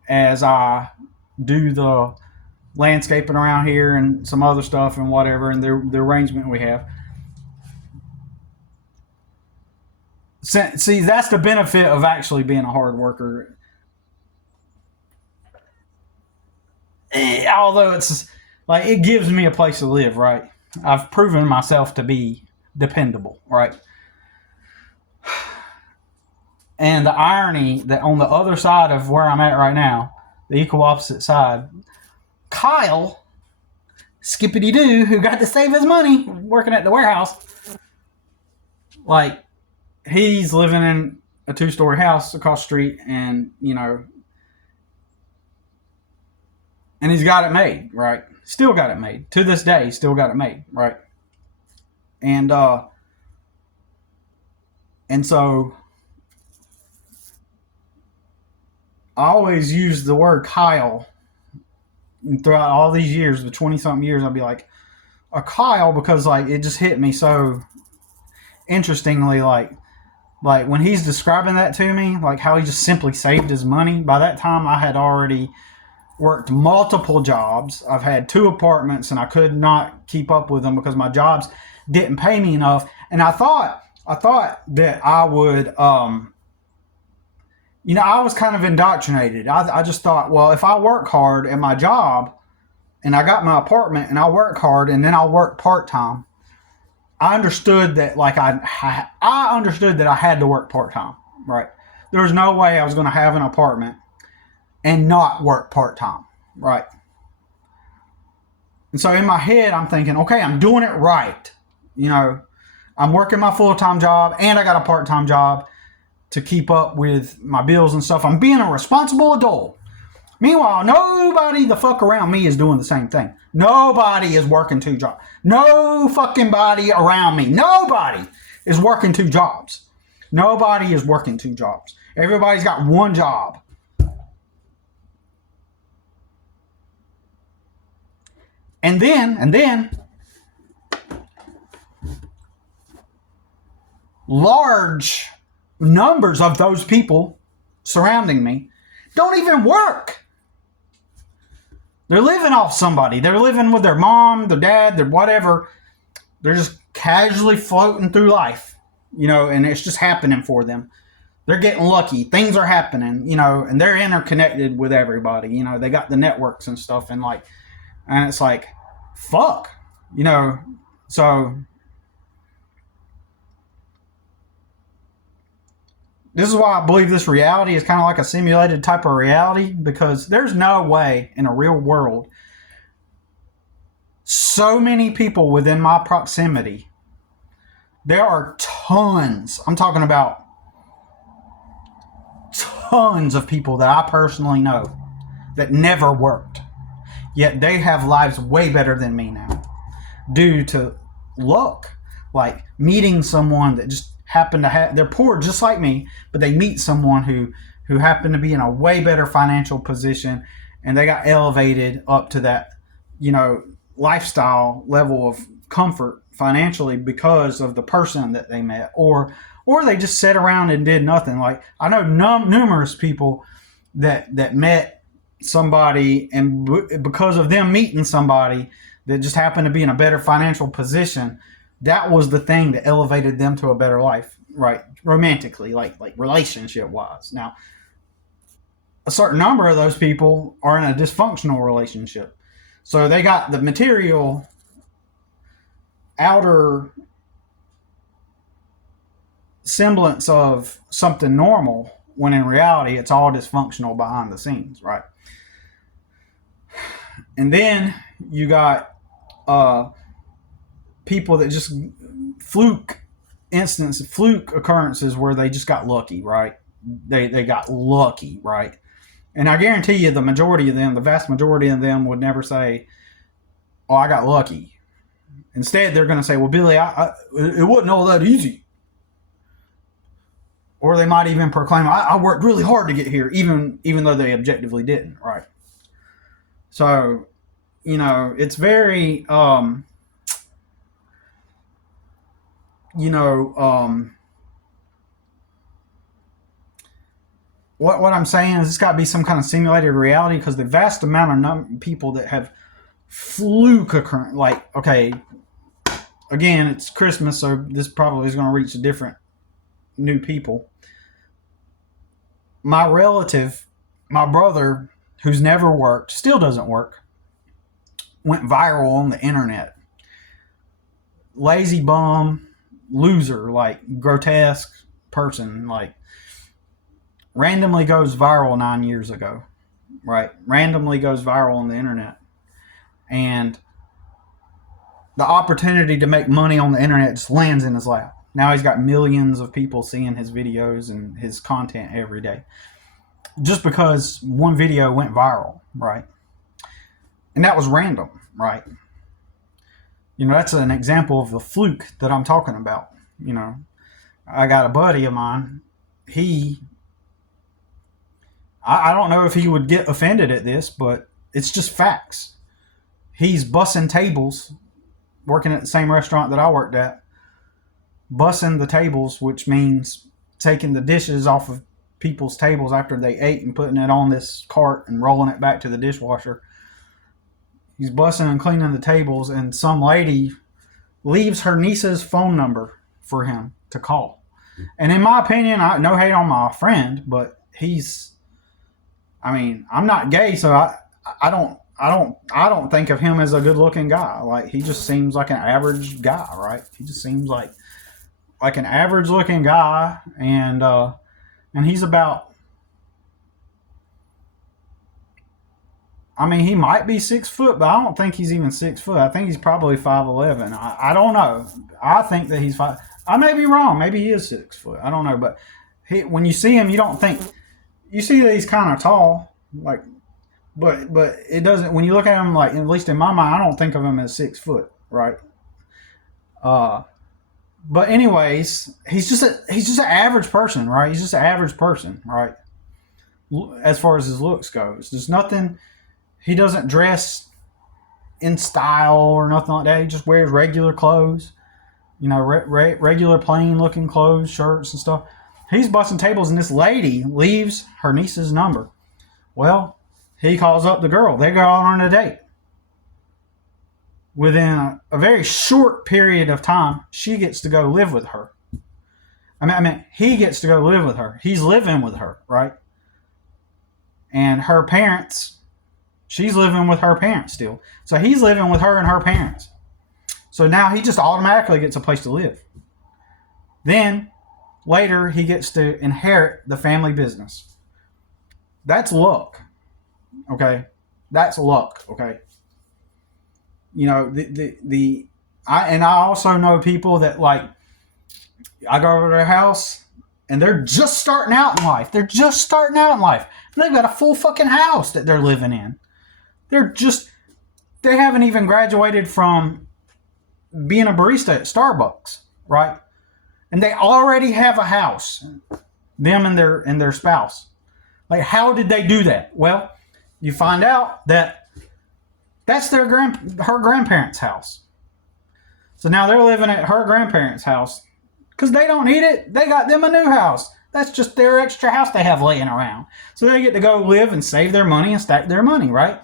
as I do the landscaping around here and some other stuff and whatever, and the arrangement we have. See, that's the benefit of actually being a hard worker. Although it's like, it gives me a place to live, right? I've proven myself to be dependable, right? And the irony that on the other side of where I'm at right now, the equal opposite side, Kyle, skippity-doo, who got to save his money working at the warehouse, like, he's living in a 2-story house across the street, and and he's got it made, right? Still got it made to this day. Still got it made, right? And so I always use the word Kyle. And throughout all these years, the 20-something years, I'll be like, a Kyle, because like it just hit me so interestingly, like when he's describing that to me, like how he just simply saved his money. By that time, I had already worked multiple jobs. I've had 2 apartments, and I could not keep up with them because my jobs didn't pay me enough. And I thought that I would, I was kind of indoctrinated. I just thought, well, if I work hard at my job and I got my apartment and I work hard and then I'll work part-time, I understood that, like, I understood that I had to work part-time, right? There was no way I was going to have an apartment and not work part-time, right? And so in my head, I'm thinking, okay, I'm doing it right. I'm working my full-time job and I got a part-time job to keep up with my bills and stuff. I'm being a responsible adult. Meanwhile, nobody the fuck around me is doing the same thing. Nobody is working 2 jobs. No fucking body around me. Nobody is working 2 jobs. Nobody is working 2 jobs. Everybody's got 1 job. And then large numbers of those people surrounding me don't even work. They're living off somebody. They're living with their mom, their dad, their whatever. They're just casually floating through life, and it's just happening for them. They're getting lucky. Things are happening, and they're interconnected with everybody. They got the networks and stuff, and it's like, fuck, so this is why I believe this reality is kind of like a simulated type of reality, because there's no way in a real world so many people within my proximity. There are tons, I'm talking about tons of people that I personally know that never worked, yet they have lives way better than me now due to luck, like meeting someone that just happen to have, they're poor just like me, but they meet someone who happened to be in a way better financial position, and they got elevated up to that, lifestyle level of comfort financially because of the person that they met, or they just sat around and did nothing. Like, I know numerous people that met somebody, and because of them meeting somebody that just happened to be in a better financial position, that was the thing that elevated them to a better life, right? Romantically, like relationship wise. Now, a certain number of those people are in a dysfunctional relationship. So they got the material outer semblance of something normal, when in reality it's all dysfunctional behind the scenes, right? And then you got people that just fluke occurrences where they just got lucky, right? They got lucky, right? And I guarantee you the vast majority of them would never say, oh, I got lucky. Instead, they're going to say, well, Billy, it wasn't all that easy. Or they might even proclaim, I worked really hard to get here, even though they objectively didn't, right? So, it's very, what I'm saying is it's got to be some kind of simulated reality, because the vast amount of people that have fluke occurrence, like, okay, again, it's Christmas, so this probably is going to reach a different new people. My relative, my brother, who's never worked, still doesn't work, went viral on the internet. Lazy bum, loser, like grotesque person, like randomly goes viral 9 years ago, right? Randomly goes viral on the internet. And the opportunity to make money on the internet just lands in his lap. Now he's got millions of people seeing his videos and his content every day. Just because one video went viral, right? And that was random, right? That's an example of the fluke that I'm talking about. I got a buddy of mine. I don't know if he would get offended at this, but it's just facts. He's bussing tables, working at the same restaurant that I worked at. Bussing the tables, which means taking the dishes off of people's tables after they ate and putting it on this cart and rolling it back to the dishwasher. He's bussing and cleaning the tables, and some lady leaves her niece's phone number for him to call. And in my opinion, no hate on my friend, but I'm not gay, so I don't think of him as a good-looking guy. Like, he just seems like an average guy, right? He just seems like an average-looking guy, and he's about. He might be 6 foot, but I don't think he's even 6 foot. I think he's probably 5'11". I don't know. I think that he's 5. I may be wrong. Maybe he is 6 foot. I don't know. But when you see him, you don't think. You see that he's kind of tall, like, but it doesn't. When you look at him, like, at least in my mind, I don't think of him as 6 foot, right? But anyways, he's just an average person, right? He's just an average person, right? As far as his looks goes, there's nothing. He doesn't dress in style or nothing like that. He just wears regular clothes, regular plain looking clothes, shirts and stuff. He's busting tables, and this lady leaves her niece's number. Well, he calls up the girl. They go out on a date. Within a very short period of time, she gets to go live with her. He gets to go live with her. He's living with her, right? And her parents. She's living with her parents still. So he's living with her and her parents. So now he just automatically gets a place to live. Then, later, he gets to inherit the family business. That's luck. Okay? That's luck. Okay? I also know people that, like, I go over to their house, and they're just starting out in life. And they've got a full fucking house that they're living in. They haven't even graduated from being a barista at Starbucks, right? And they already have a house, them and their spouse. Like, how did they do that? Well, you find out that that's her grandparents' house. So now they're living at her grandparents' house because they don't need it. They got them a new house. That's just their extra house they have laying around. So they get to go live and save their money and stack their money, right?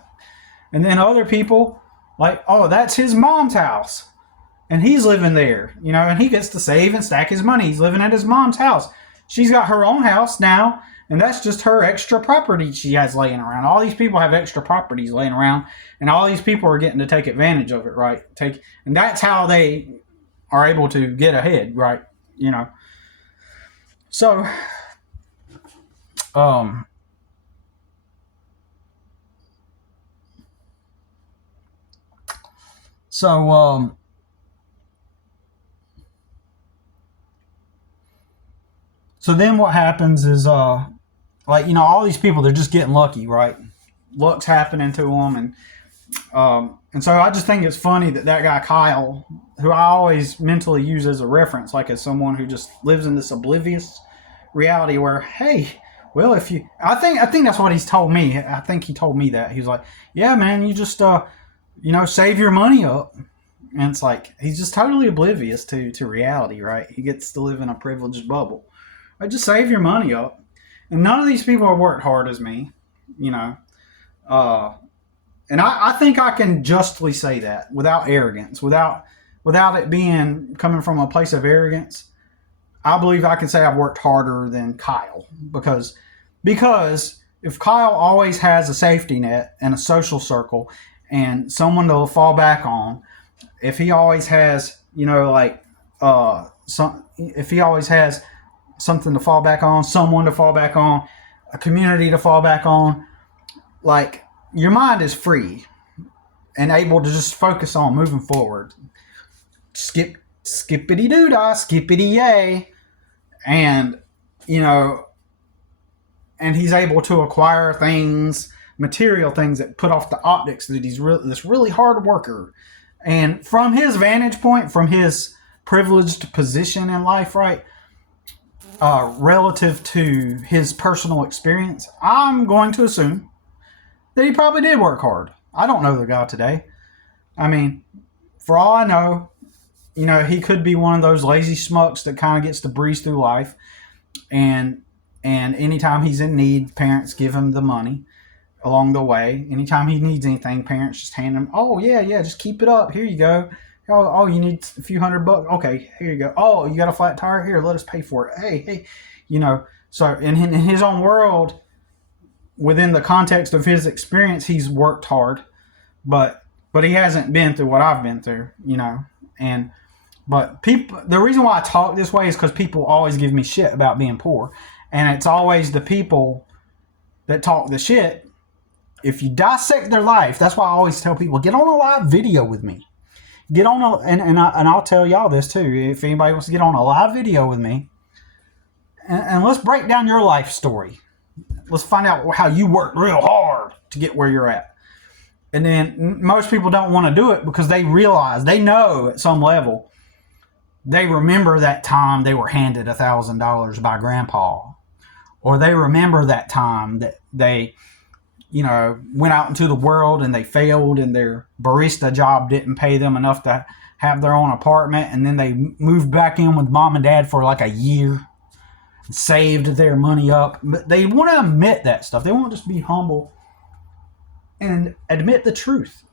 And then other people, like, oh, that's his mom's house. And he's living there, and he gets to save and stack his money. He's living at his mom's house. She's got her own house now, and that's just her extra property she has laying around. All these people have extra properties laying around, and all these people are getting to take advantage of it, right? And that's how they are able to get ahead, right? So, So then what happens is, all these people, they're just getting lucky, right? Luck's happening to them. And so I just think it's funny that guy, Kyle, who I always mentally use as a reference, like as someone who just lives in this oblivious reality where, hey, well, I think that's what he's told me. I think he told me that. He was like, yeah, man, you just, save your money up. And it's like, he's just totally oblivious to reality, right? He gets to live in a privileged bubble. Right, just save your money up. And none of these people have worked hard as me, And I think I can justly say that without arrogance, without it being coming from a place of arrogance. I believe I can say I've worked harder than Kyle because if Kyle always has a safety net and a social circle and someone to fall back on, if he always has, if he always has something to fall back on, someone to fall back on, a community to fall back on, like, your mind is free and able to just focus on moving forward. Skip skippity doo dah, skippity yay, and you know, and he's able to acquire things, material things that put off the optics that he's this really hard worker. And from his vantage point, from his privileged position in life, right, relative to his personal experience, I'm going to assume that he probably did work hard. I don't know the guy today. I mean, for all I know, you know, he could be one of those lazy schmucks that kind of gets to breeze through life, and anytime he's in need, parents give him the money along the way. Anytime he needs anything, parents just hand him, oh yeah, just keep it up. Here you go. Oh, you need a few $100. Okay, here you go. Oh, you got a flat tire? Here, let us pay for it. Hey, you know. So in his own world, within the context of his experience, he's worked hard, but he hasn't been through what I've been through, you know. But people, the reason why I talk this way is because people always give me shit about being poor, and it's always the people that talk the shit. If you dissect their life, that's why I always tell people, get on a live video with me. Get on and I'll tell y'all this too. If anybody wants to get on a live video with me, and let's break down your life story. Let's find out how you worked real hard to get where you're at. And then most people don't want to do it because they realize, they know at some level, they remember that time they were handed $1,000 by grandpa. Or they remember that time that they, you know, went out into the world and they failed and their barista job didn't pay them enough to have their own apartment. And then they moved back in with mom and dad for like a year, saved their money up. But they want to admit that stuff. They won't just be humble and admit the truth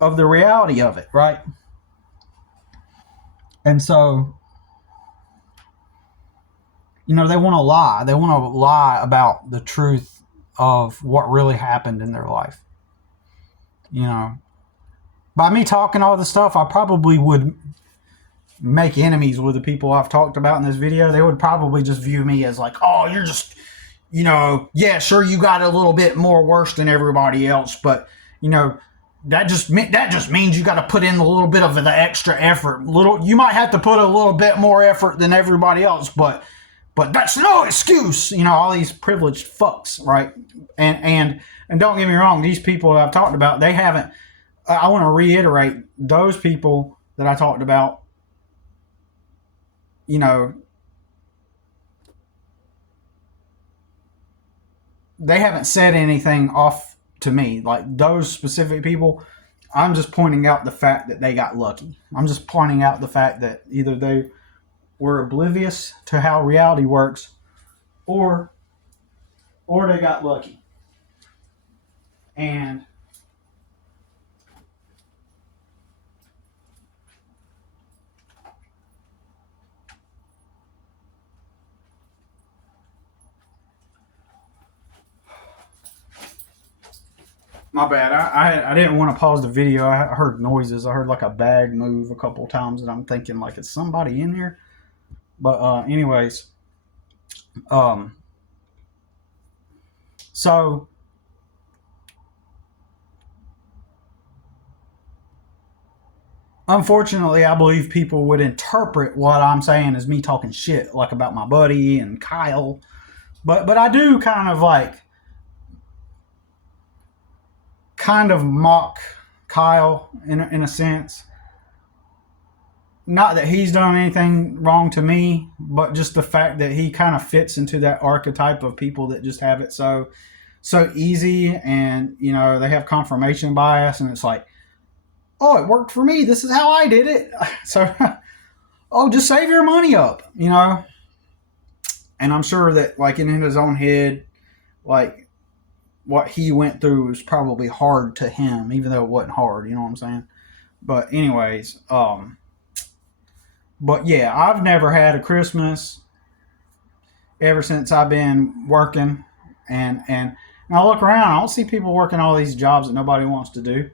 of the reality of it, right? And so, you know, they want to lie. They want to lie about the truth of what really happened in their life. You know, by me talking all this stuff, I probably would make enemies with the people I've talked about in this video. They would probably just view me as like, oh, you're just, you know, yeah, sure, you got a little bit more worse than everybody else, but, you know, that just means you got to put in a little bit of the extra effort. You might have to put a little bit more effort than everybody else, but that's no excuse, you know, all these privileged fucks, right? And don't get me wrong, these people that I've talked about, they haven't, I want to reiterate, those people that I talked about, you know, they haven't said anything off to me. Like those specific people, I'm just pointing out the fact that they got lucky. I'm just pointing out the fact that either they were oblivious to how reality works, or they got lucky. And my bad. I didn't want to pause the video. I heard noises. I heard like a bag move a couple of times, and I'm thinking like, is somebody in here? But anyways, so unfortunately, I believe people would interpret what I'm saying as me talking shit, like about my buddy and Kyle. But I do kind of mock Kyle in a sense. Not that he's done anything wrong to me, but just the fact that he kind of fits into that archetype of people that just have it so easy, and you know, they have confirmation bias, and it's like, oh, it worked for me, this is how I did it. So oh, just save your money up, you know. And I'm sure that like in his own head, like what he went through was probably hard to him, even though it wasn't hard, you know what I'm saying? But anyways, but yeah, I've never had a Christmas ever since I've been working, and I look around, I don't see people working all these jobs that nobody wants to do.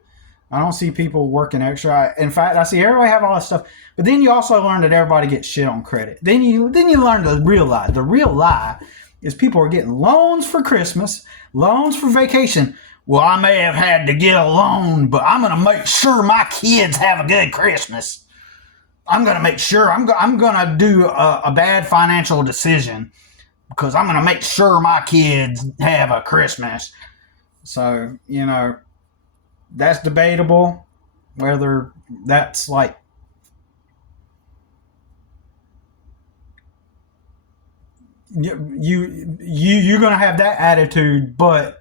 I don't see people working extra. In fact, I see everybody have all this stuff, but then you also learn that everybody gets shit on credit. Then you learn the real lie. The real lie is people are getting loans for Christmas, loans for vacation. Well, I may have had to get a loan, but I'm going to make sure my kids have a good Christmas. I'm going to make sure I'm going to do a bad financial decision because I'm going to make sure my kids have a Christmas. So, you know, that's debatable whether that's like you're going to have that attitude, but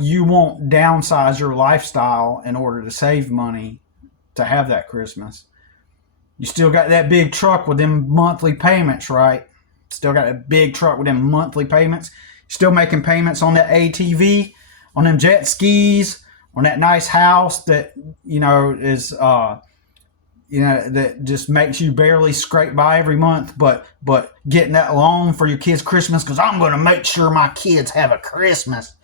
you won't downsize your lifestyle in order to save money to have that Christmas. You still got that big truck with them monthly payments, right? Still got a big truck with them monthly payments. Still making payments on that ATV, on them jet skis, on that nice house that, you know, is, that just makes you barely scrape by every month, but getting that loan for your kids' Christmas because I'm going to make sure my kids have a Christmas.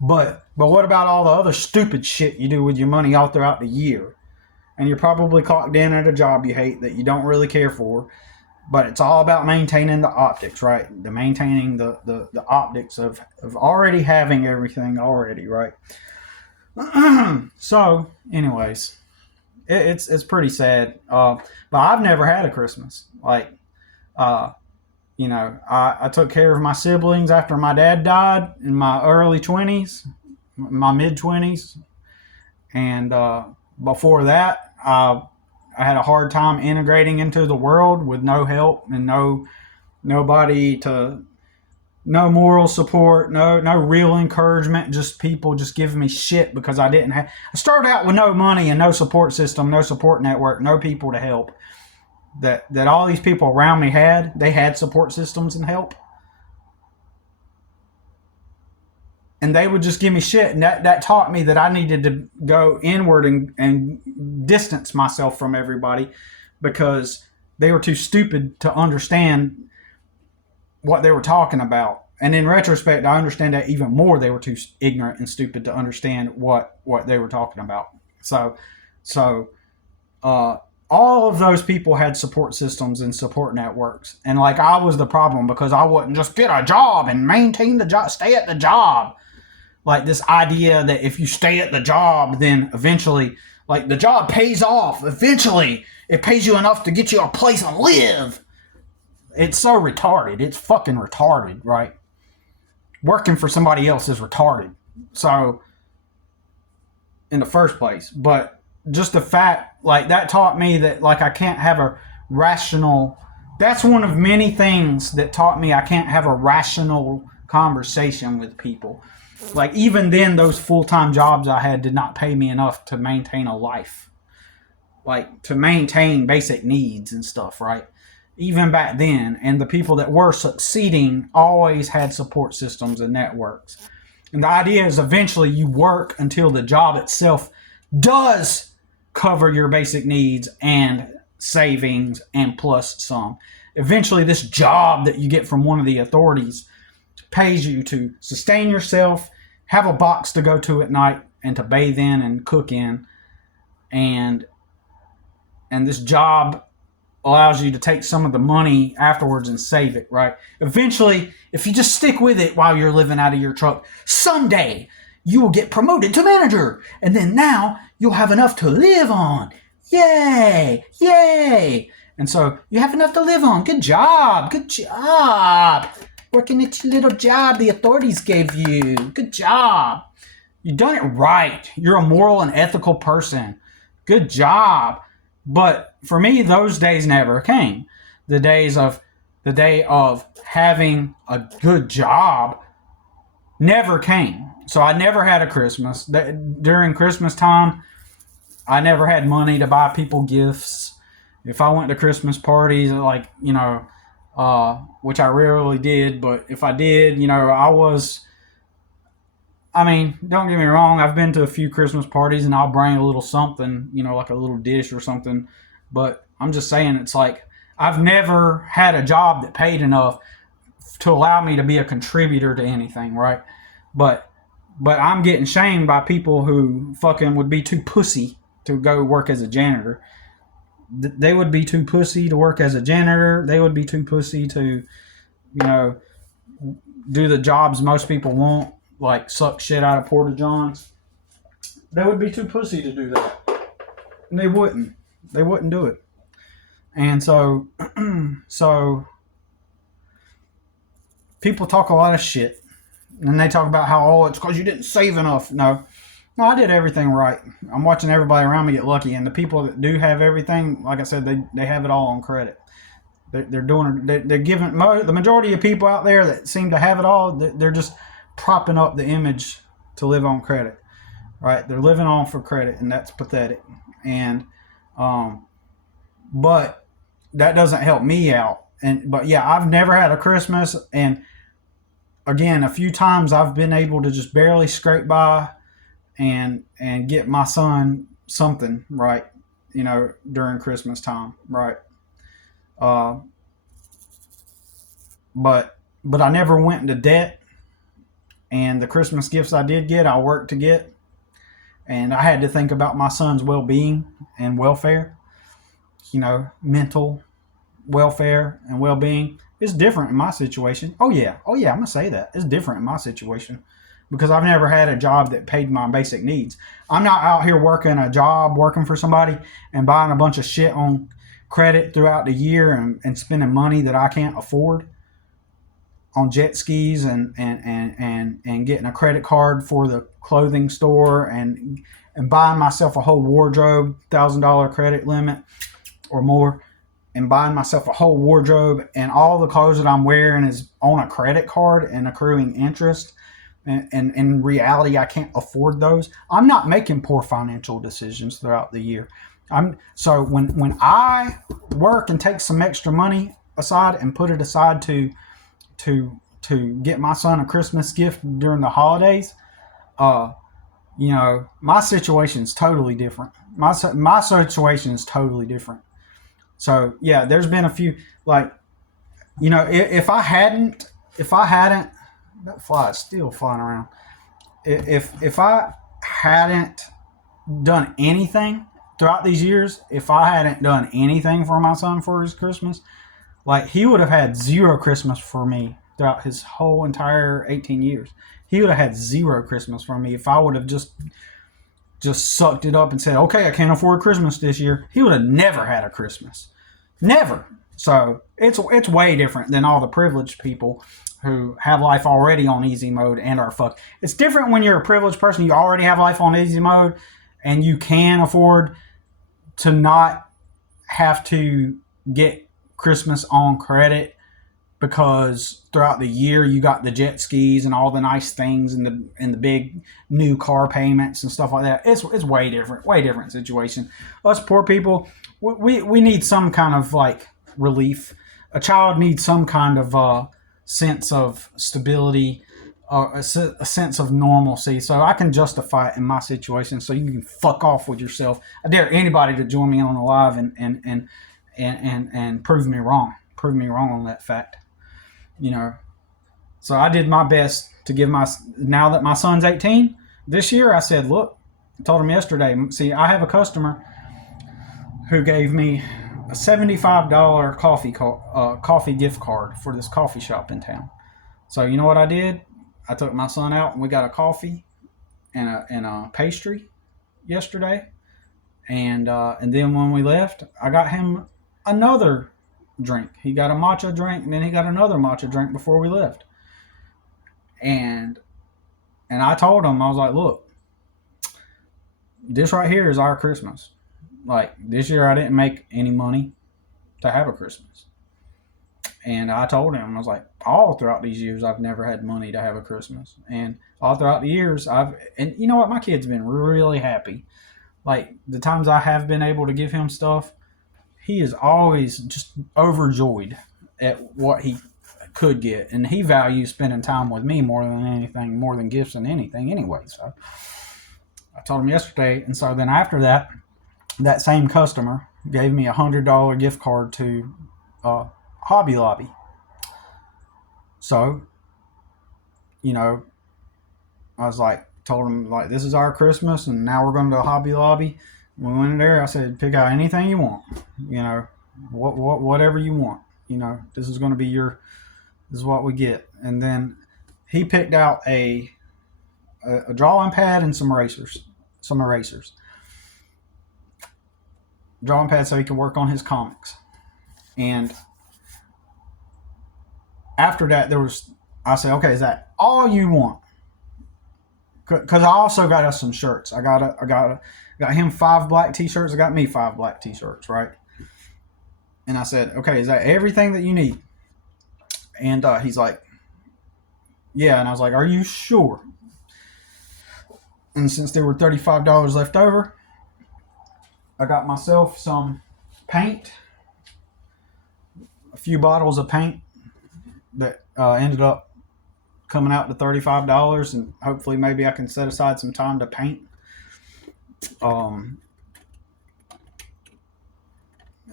But what about all the other stupid shit you do with your money all throughout the year? And you're probably clocked in at a job you hate that you don't really care for. But it's all about maintaining the optics, right? Maintaining the optics of already having everything already, right? So, anyways, it's pretty sad. But I've never had a Christmas. Like, you know, I took care of my siblings after my dad died in my early 20s, my mid-20s. And before that, I had a hard time integrating into the world with no help and no moral support, no real encouragement, just people just giving me shit because I started out with no money and no support system, no support network, no people to help. That all these people around me they had support systems and help. And they would just give me shit. And that taught me that I needed to go inward and distance myself from everybody because they were too stupid to understand what they were talking about. And in retrospect, I understand that even more. They were too ignorant and stupid to understand what they were talking about. So all of those people had support systems and support networks. And like I was the problem because I wouldn't just get a job and maintain the job, stay at the job. Like this idea that if you stay at the job, then eventually, like the job pays off. Eventually, it pays you enough to get you a place to live. It's so retarded. It's fucking retarded, right? Working for somebody else is retarded. So, in the first place. But just the fact, like that taught me that like I can't have a rational, that's one of many things that taught me I can't have a rational conversation with people. Like even then, those full-time jobs I had did not pay me enough to maintain a life. Like to maintain basic needs and stuff, right? Even back then. And the people that were succeeding always had support systems and networks. And the idea is eventually you work until the job itself does cover your basic needs and savings and plus some. Eventually this job that you get from one of the authorities pays you to sustain yourself, have a box to go to at night and to bathe in and cook in, and this job allows you to take some of the money afterwards and save it, right? Eventually, if you just stick with it while you're living out of your truck, someday you will get promoted to manager, and then now you'll have enough to live on. Yay! Yay! And so you have enough to live on. Good job! Good job! Working at your little job the authorities gave you. Good job. You've done it right. You're a moral and ethical person. Good job. But for me, those days never came. The day of having a good job never came. So I never had a Christmas. During Christmas time, I never had money to buy people gifts. If I went to Christmas parties, like, you know, which I rarely did, but if I did, you know, don't get me wrong, I've been to a few Christmas parties and I'll bring a little something, you know, like a little dish or something, but I'm just saying it's like, I've never had a job that paid enough to allow me to be a contributor to anything, right? But I'm getting shamed by people who fucking would be too pussy to go work as a janitor. They would be too pussy to work as a janitor. They would be too pussy to, you know, do the jobs most people want, like suck shit out of porta johns. They would be too pussy to do that. And they wouldn't do it. And so, so people talk a lot of shit, and they talk about how, oh, it's because you didn't save enough. No, I did everything right. I'm watching everybody around me get lucky, and the people that do have everything, like I said, they have it all on credit. They're doing, they're giving, the majority of people out there that seem to have it all, they're just propping up the image to live on credit, right? They're living on for credit, and that's pathetic. And but that doesn't help me out. But yeah, I've never had a Christmas, and again, a few times I've been able to just barely scrape by and get my son something, right, during Christmas time, right? Uh, but I never went into debt, and the Christmas gifts I did get, I worked to get, and I had to think about my son's well-being and welfare, mental welfare and well-being. It's different in my situation. Oh yeah, I'm gonna say that it's different in my situation because I've never had a job that paid my basic needs. I'm not out here working a job, working for somebody and buying a bunch of shit on credit throughout the year and spending money that I can't afford on jet skis and getting a credit card for the clothing store and buying myself a whole wardrobe, $1,000 credit limit or more, and buying myself a whole wardrobe, and all the clothes that I'm wearing is on a credit card and accruing interest. And in reality, I can't afford those. I'm not making poor financial decisions throughout the year. So when I work and take some extra money aside and put it aside to get my son a Christmas gift during the holidays, my situation is totally different. My situation is totally different. So yeah, there's been a few, like, if I hadn't, that fly is still flying around. If I hadn't done anything throughout these years, if I hadn't done anything for my son for his Christmas, like, he would have had zero Christmas for me throughout his whole entire 18 years. He would have had zero Christmas for me if I would have just sucked it up and said, okay, I can't afford Christmas this year. He would have never had a Christmas. Never. So it's way different than all the privileged people who have life already on easy mode and are fucked. It's different when you're a privileged person. You already have life on easy mode and you can afford to not have to get Christmas on credit because throughout the year you got the jet skis and all the nice things and the big new car payments and stuff like that. It's way different situation. Us poor people, we need some kind of like relief. A child needs some kind of sense of stability, a sense of normalcy. So I can justify it in my situation. So you can fuck off with yourself. I dare anybody to join me on the live and prove me wrong. Prove me wrong on that fact. So I did my best to give now that my son's 18 this year, I said, look, I told him yesterday, see, I have a customer who gave me a $75 coffee gift card for this coffee shop in town. So you know what I did? I took my son out and we got a coffee and a pastry yesterday. And then when we left, I got him another drink. He got a matcha drink, and then he got another matcha drink before we left. And I told him, I was like, look, this right here is our Christmas. Like, this year I didn't make any money to have a Christmas. And I told him, I was like, all throughout these years, I've never had money to have a Christmas. And all throughout the years, and you know what? My kid's been really happy. Like, the times I have been able to give him stuff, he is always just overjoyed at what he could get. And he values spending time with me more than anything, more than gifts and anything anyway. So I told him yesterday. And so then after that, that same customer gave me $100 gift card to Hobby Lobby. So, I was like, told him, like, this is our Christmas, and now we're going to Hobby Lobby. We went in there. I said, pick out anything you want. Whatever you want. This is going to be this is what we get. And then he picked out a drawing pad and some erasers. Drawing pad so he can work on his comics. And after that, I said, okay, is that all you want? Because I also got us some shirts. I got him 5 black t-shirts. I got me 5 black t-shirts, right? And I said, okay, is that everything that you need? And he's like, yeah. And I was like, are you sure? And since there were $35 left over, I got myself some paint, a few bottles of paint that ended up coming out to $35, and hopefully maybe I can set aside some time to paint. And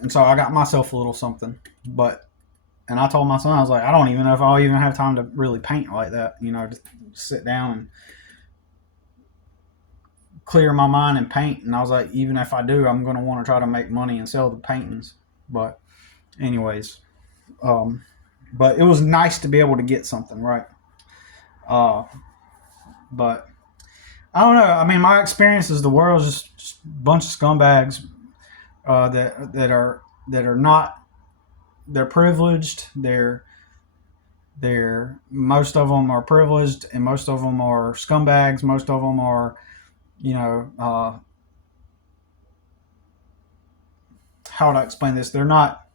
so I got myself a little something, and I told my son, I was like, I don't even know if I'll even have time to really paint like that, just sit down and clear my mind and paint. And I was like, even if I do, I'm going to want to try to make money and sell the paintings. But anyways, but it was nice to be able to get something, right? But I don't know. I mean, my experience is the world's just a bunch of scumbags that are not. They're privileged. They're most of them are privileged, and most of them are scumbags. Most of them are, how would I explain this? They're not.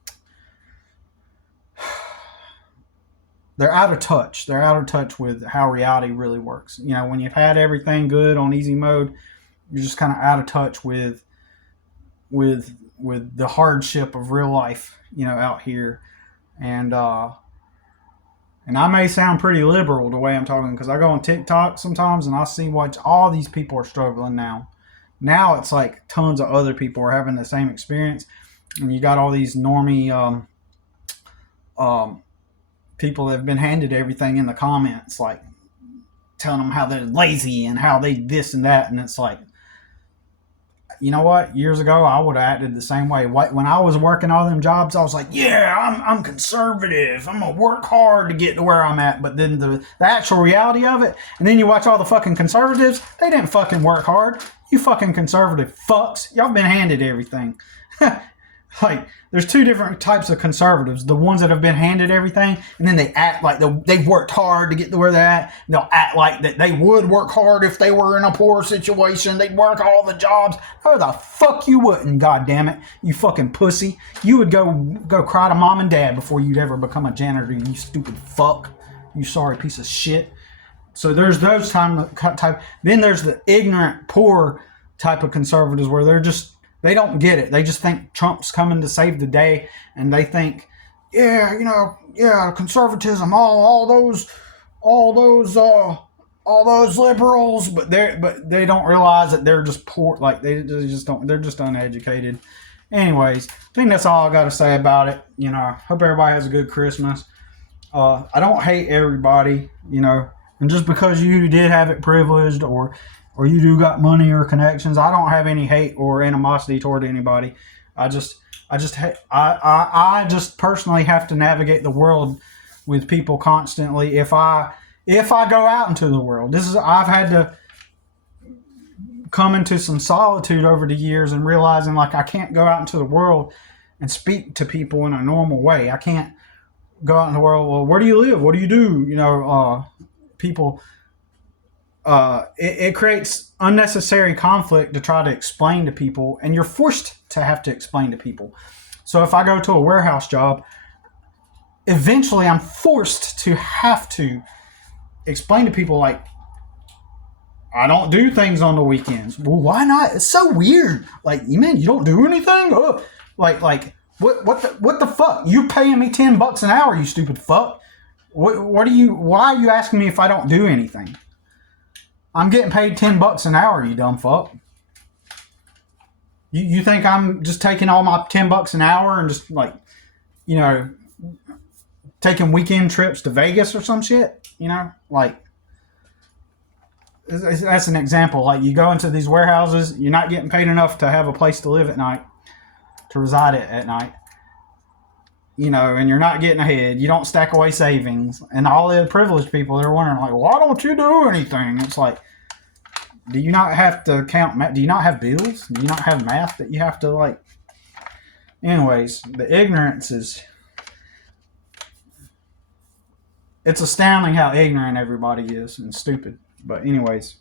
They're out of touch. They're out of touch with how reality really works. When you've had everything good on easy mode, you're just kind of out of touch with the hardship of real life, out here. And I may sound pretty liberal the way I'm talking, because I go on TikTok sometimes and I see what all these people are struggling now. Now it's like tons of other people are having the same experience, and you got all these normie people that have been handed everything in the comments, like telling them how they're lazy and how they this and that. And it's like, you know what? Years ago, I would have acted the same way. When I was working all them jobs, I was like, yeah, I'm conservative. I'm going to work hard to get to where I'm at. But then the actual reality of it, and then you watch all the fucking conservatives, they didn't fucking work hard. You fucking conservative fucks. Y'all been handed everything. Like, there's two different types of conservatives. The ones that have been handed everything, and then they act like they've worked hard to get to where they're at. They'll act like that they would work hard if they were in a poor situation. They'd work all the jobs. Oh, the fuck you wouldn't, goddammit. You fucking pussy. You would go cry to mom and dad before you'd ever become a janitor, you stupid fuck. You sorry piece of shit. So there's those type. Then there's the ignorant, poor type of conservatives where they don't get it. They just think Trump's coming to save the day, and they think, conservatism, all those liberals, but they don't realize that they're just poor. Like they're just uneducated. Anyways, I think that's all I got to say about it. Hope everybody has a good Christmas. I don't hate everybody, and just because you did have it privileged or you do got money or connections, I don't have any hate or animosity toward anybody. I just personally have to navigate the world with people constantly. If I go out into the world, I've had to come into some solitude over the years and realizing like I can't go out into the world and speak to people in a normal way. I can't go out in the world. Well, where do you live? What do you do? People. It creates unnecessary conflict to try to explain to people, and you're forced to have to explain to people. So if I go to a warehouse job, eventually I'm forced to have to explain to people like, I don't do things on the weekends. Well, why not? It's so weird. Like, you don't do anything? Like what the fuck? You paying me $10 an hour, you stupid fuck. Why are you asking me if I don't do anything? I'm getting paid $10 an hour, you dumb fuck. You think I'm just taking all my $10 an hour and just like, taking weekend trips to Vegas or some shit? Like, that's an example. Like, you go into these warehouses, you're not getting paid enough to have a place to live at night, to reside at night. And you're not getting ahead. You don't stack away savings. And all the privileged people, they're wondering, like, why don't you do anything? It's like, do you not have to count? Do you not have bills? Do you not have math that you have to, like, Anyways, the ignorance is, it's astounding how ignorant everybody is and stupid. But anyways,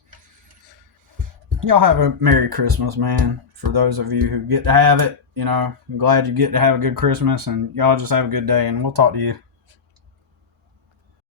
y'all have a Merry Christmas, man. For those of you who get to have it, I'm glad you get to have a good Christmas, and y'all just have a good day, and we'll talk to you